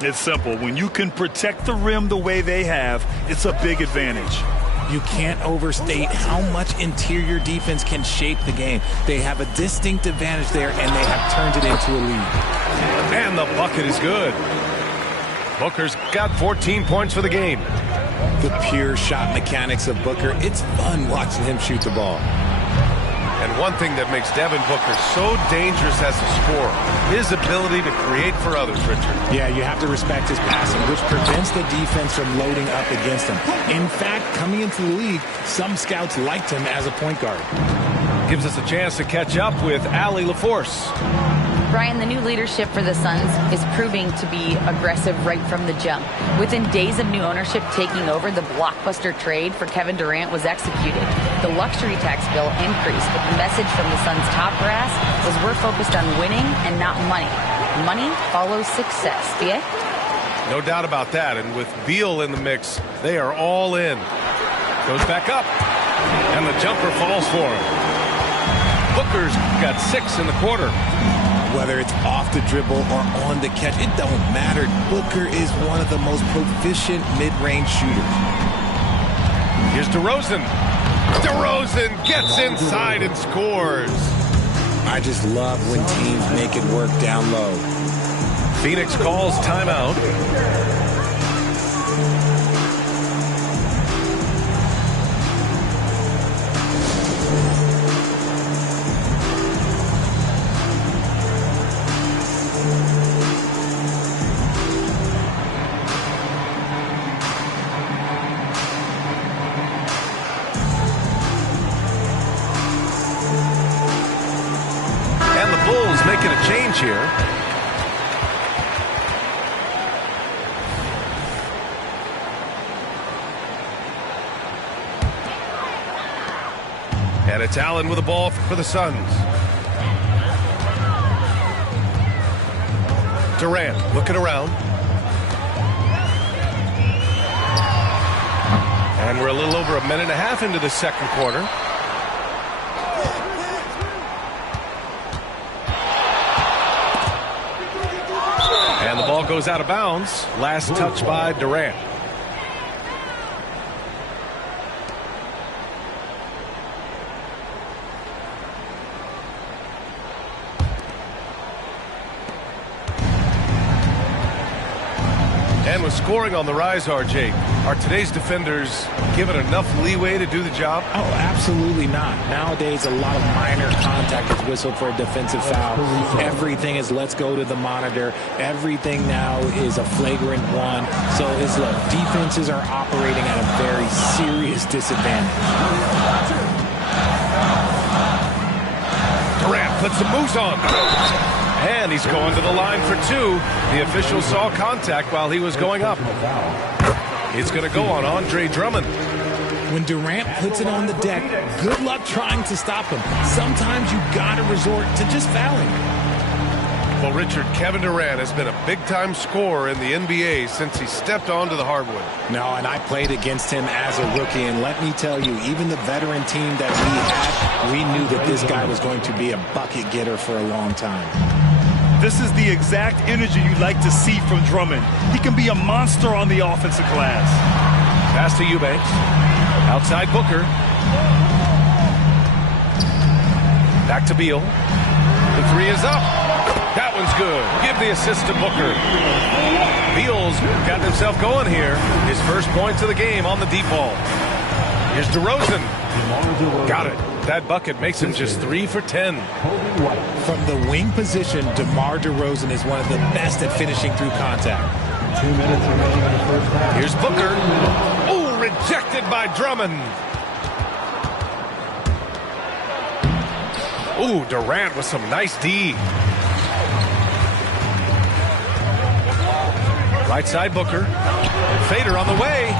It's simple. When you can protect the rim the way they have, it's a big advantage. You can't overstate how much interior defense can shape the game. They have a distinct advantage there, and they have turned it into a lead. And the bucket is good. Booker's got 14 points for the game. The pure shot mechanics of Booker, it's fun watching him shoot the ball. And one thing that makes Devin Booker so dangerous as a scorer, his ability to create for others, Richard. Yeah, you have to respect his passing, which prevents the defense from loading up against him. In fact, coming into the league, some scouts liked him as a point guard. Gives us a chance to catch up with Allie LaForce. Brian, the new leadership for the Suns is proving to be aggressive right from the jump. Within days of new ownership taking over, the blockbuster trade for Kevin Durant was executed. The luxury tax bill increased, but the message from the Suns' top brass was we're focused on winning and not money. Money follows success. BA? No doubt about that. And with Beal in the mix, they are all in. Goes back up. And the jumper falls for him. Booker's got 6 in the quarter. Whether it's off the dribble or on the catch, it don't matter. Booker is one of the most proficient mid-range shooters. Here's DeRozan. DeRozan gets inside and scores. I just love when teams make it work down low. Phoenix calls timeout. Making a change here. And it's Allen with the ball for the Suns. Durant looking around. And we're a little over a minute and a half into the second quarter. And the ball goes out of bounds. Last touch by Durant. And with scoring on the rise, RJ, are today's defenders given enough leeway to do the job? Oh, absolutely not. Nowadays, a lot of minor contact is whistled for a defensive foul. Everything is let's go to the monitor. Everything now is a flagrant one. So it's defenses are operating at a very serious disadvantage. Durant puts some moves on. And he's going to the line for two. The official saw contact while he was going up. It's going to go on Andre Drummond. When Durant puts it on the deck, good luck trying to stop him. Sometimes you got to resort to just fouling. Well, Richard, Kevin Durant has been a big-time scorer in the NBA since he stepped onto the hardwood. No, and I played against him as a rookie, and let me tell you, even the veteran team that we had, we knew that this guy was going to be a bucket getter for a long time. This is the exact energy you'd like to see from Drummond. He can be a monster on the offensive glass. Pass to Eubanks. Outside Booker. Back to Beal. The three is up. That one's good. Give the assist to Booker. Beal's got himself going here. His first points of the game on the deep ball. Here's DeRozan. Got it. That bucket makes him just 3 for 10. From the wing position, DeMar DeRozan is one of the best at finishing through contact. 2 minutes remaining in the first half. Here's Booker. Oh, rejected by Drummond. Oh, Durant with some nice D. Right side Booker. Fader on the way.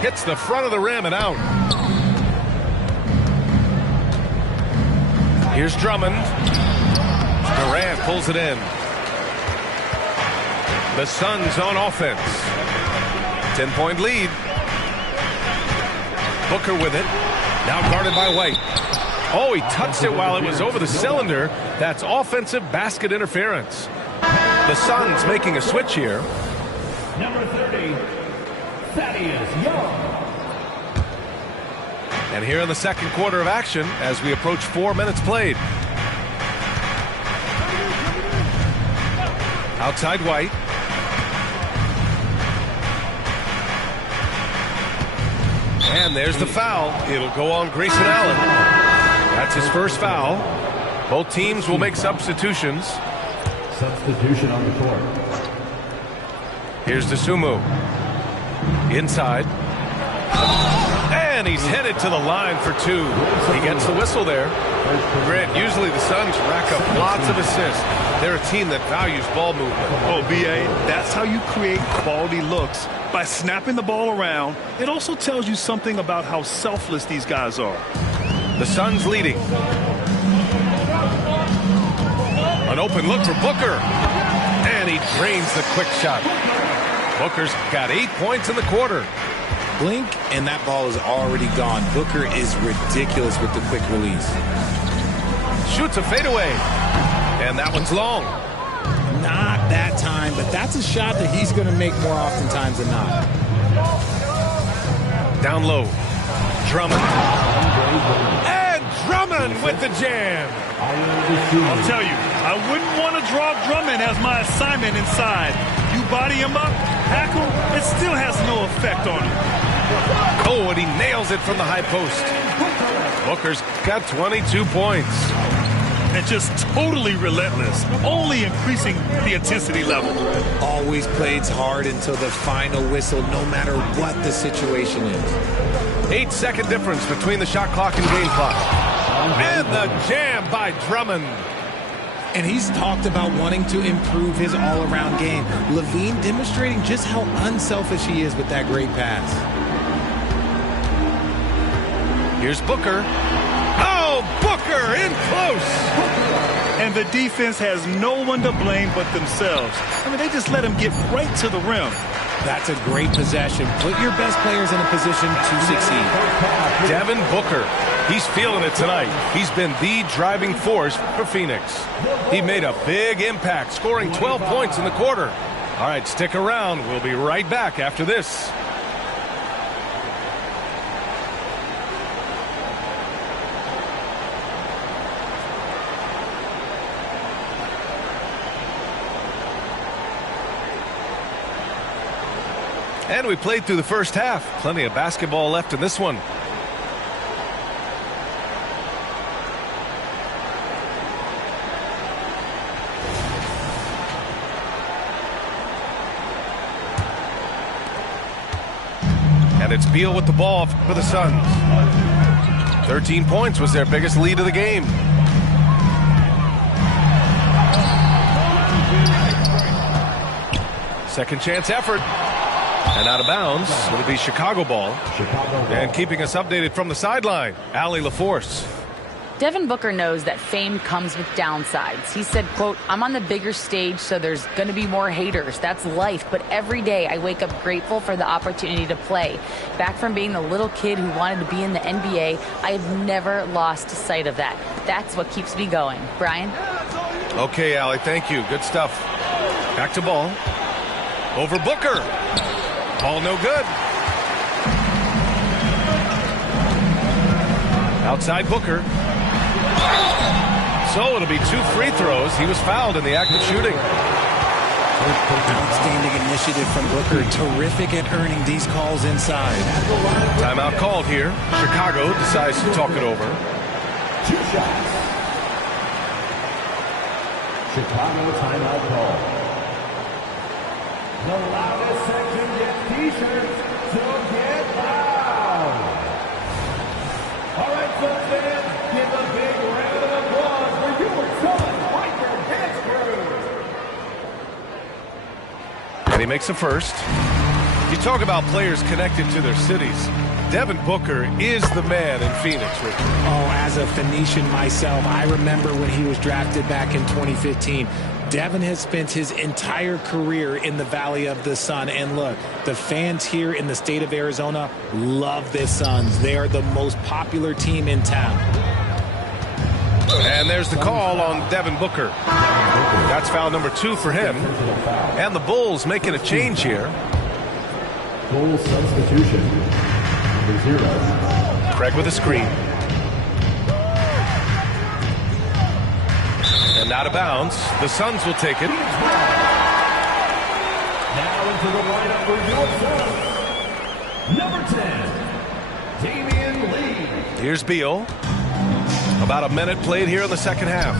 Hits the front of the rim and out. Here's Drummond. Durant pulls it in. The Suns on offense. 10-point lead. Booker with it. Now guarded by White. Oh, he touched it while it was over the cylinder. That's offensive basket interference. The Suns making a switch here. Number 30, Thaddeus Young. And here in the second quarter of action as we approach 4 minutes played. Outside White. And there's the foul. It'll go on Grayson Allen. That's his first foul. Both teams will make substitutions. Substitution on the court. Here's Dosunmu. Inside. And he's headed to the line for two. He gets the whistle there. Grant, usually the Suns rack up lots of assists. They're a team that values ball movement. Oh, B.A., that's how you create quality looks, by snapping the ball around. It also tells you something about how selfless these guys are. The Suns leading. An open look for Booker. And he drains the quick shot. Booker's got 8 points in the quarter. Blink, and that ball is already gone. Booker is ridiculous with the quick release. Shoots a fadeaway. And that one's long. Not that time, but that's a shot that he's going to make more oftentimes than not. Down low. Drummond. And Drummond with the jam. I'll tell you, I wouldn't want to drop Drummond as my assignment inside. You body him up, tackle, it still has no effect on him. Oh, and he nails it from the high post. Booker's got 22 points. And just totally relentless, only increasing the intensity level. Always plays hard until the final whistle, no matter what the situation is. 8-second difference between the shot clock and game clock. And the jam by Drummond. And he's talked about wanting to improve his all-around game. LaVine demonstrating just how unselfish he is with that great pass. Here's Booker. Booker in close. And the defense has no one to blame but themselves. I mean, they just let him get right to the rim. That's a great possession. Put your best players in a position to succeed. Devin Booker. He's feeling it tonight. He's been the driving force for Phoenix. He made a big impact, scoring 12 points in the quarter. All right, stick around. We'll be right back after this. And we played through the first half. Plenty of basketball left in this one. And it's Beal with the ball for the Suns. 13 points was their biggest lead of the game. Second chance effort. And out of bounds. It'll be Chicago ball. And keeping us updated from the sideline, Allie LaForce. Devin Booker knows that fame comes with downsides. He said, quote, "I'm on the bigger stage, so there's going to be more haters. That's life. But every day I wake up grateful for the opportunity to play. Back from being the little kid who wanted to be in the NBA, I have never lost sight of that. That's what keeps me going." Brian? Okay, Allie, thank you. Good stuff. Back to ball. Over Booker. Ball no good. Outside Booker. So it'll be 2 free throws. He was fouled in the act of shooting. Outstanding initiative from Booker. Terrific at earning these calls inside. Timeout called here. Chicago decides to talk it over. 2 shots. Chicago timeout call. The loudest section gets t-shirts, so get loud. All right, Suns fans, give a big round of applause for your Suns Biker Dance Crew. And he makes a first. You talk about players connected to their cities. Devin Booker is the man in Phoenix, Richard. Oh, as a Phoenician myself, I remember when he was drafted back in 2015. Devin has spent his entire career in the Valley of the Sun. And look, the fans here in the state of Arizona love the Suns. They are the most popular team in town. And there's the call on Devin Booker. That's foul number 2 for him. And the Bulls making a change here. Goal substitution. Number 0. Craig with a screen. And out of bounds. The Suns will take it. Now into the lineup for your Suns. Number 10, Damian Lee. Here's Beal. About a minute played here in the second half.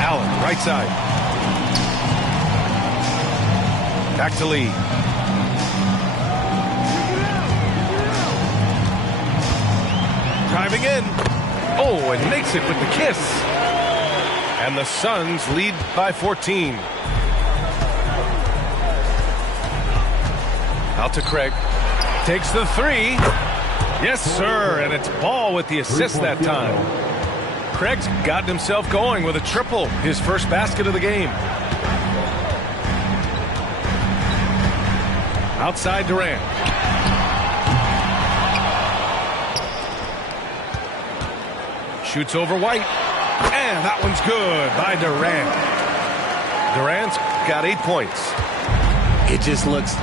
Allen, right side. Back to Lee. Driving in. Oh, and makes it with the kiss. And the Suns lead by 14. Out to Craig. Takes the 3. Yes, sir. And it's Ball with the assist that time. Craig's gotten himself going with a triple. His first basket of the game. Outside Durant. Shoots over White. And that one's good by Durant. Durant's got 8 points. It just looks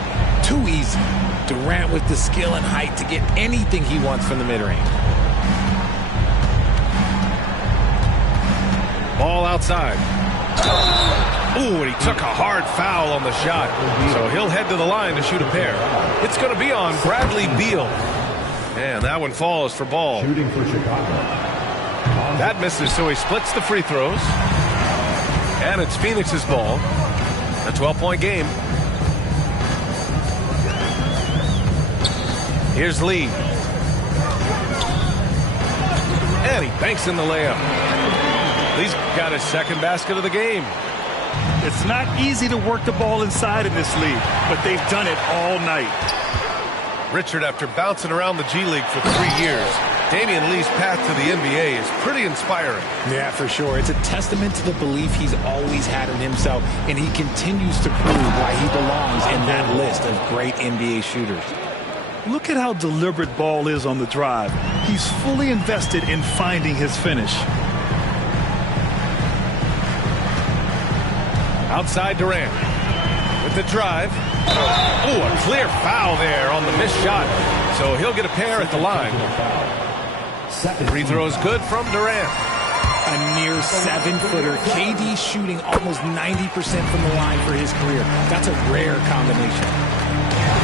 too easy. Durant with the skill and height to get anything he wants from the mid-range. Ball outside. Ooh, and he took a hard foul on the shot. So he'll head to the line to shoot a pair. It's going to be on Bradley Beal. And that one falls for Ball. Shooting for Chicago. That misses, so he splits the free throws. And it's Phoenix's ball. A 12-point game. Here's Lee. And he banks in the layup. Lee's got his second basket of the game. It's not easy to work the ball inside in this league, but they've done it all night. Richard, after bouncing around the G League for 3 years, Damion Lee's path to the NBA is pretty inspiring. Yeah, for sure. It's a testament to the belief he's always had in himself, and he continues to prove why he belongs in that list of great NBA shooters. Look at how deliberate Ball is on the drive. He's fully invested in finding his finish. Outside Durant with the drive. Oh, a clear foul there on the missed shot. So he'll get a pair at the line. Free throw is good from Durant. A near 7-footer. KD shooting almost 90% from the line for his career. That's a rare combination.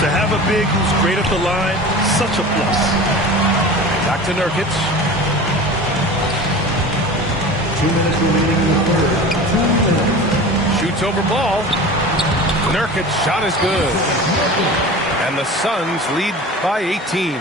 To have a big who's great at the line, such a plus. Back to Nurkic. 2 minutes remaining in the third. 2 minutes. Shoots over Ball. Nurkic shot is good. And the Suns lead by 18.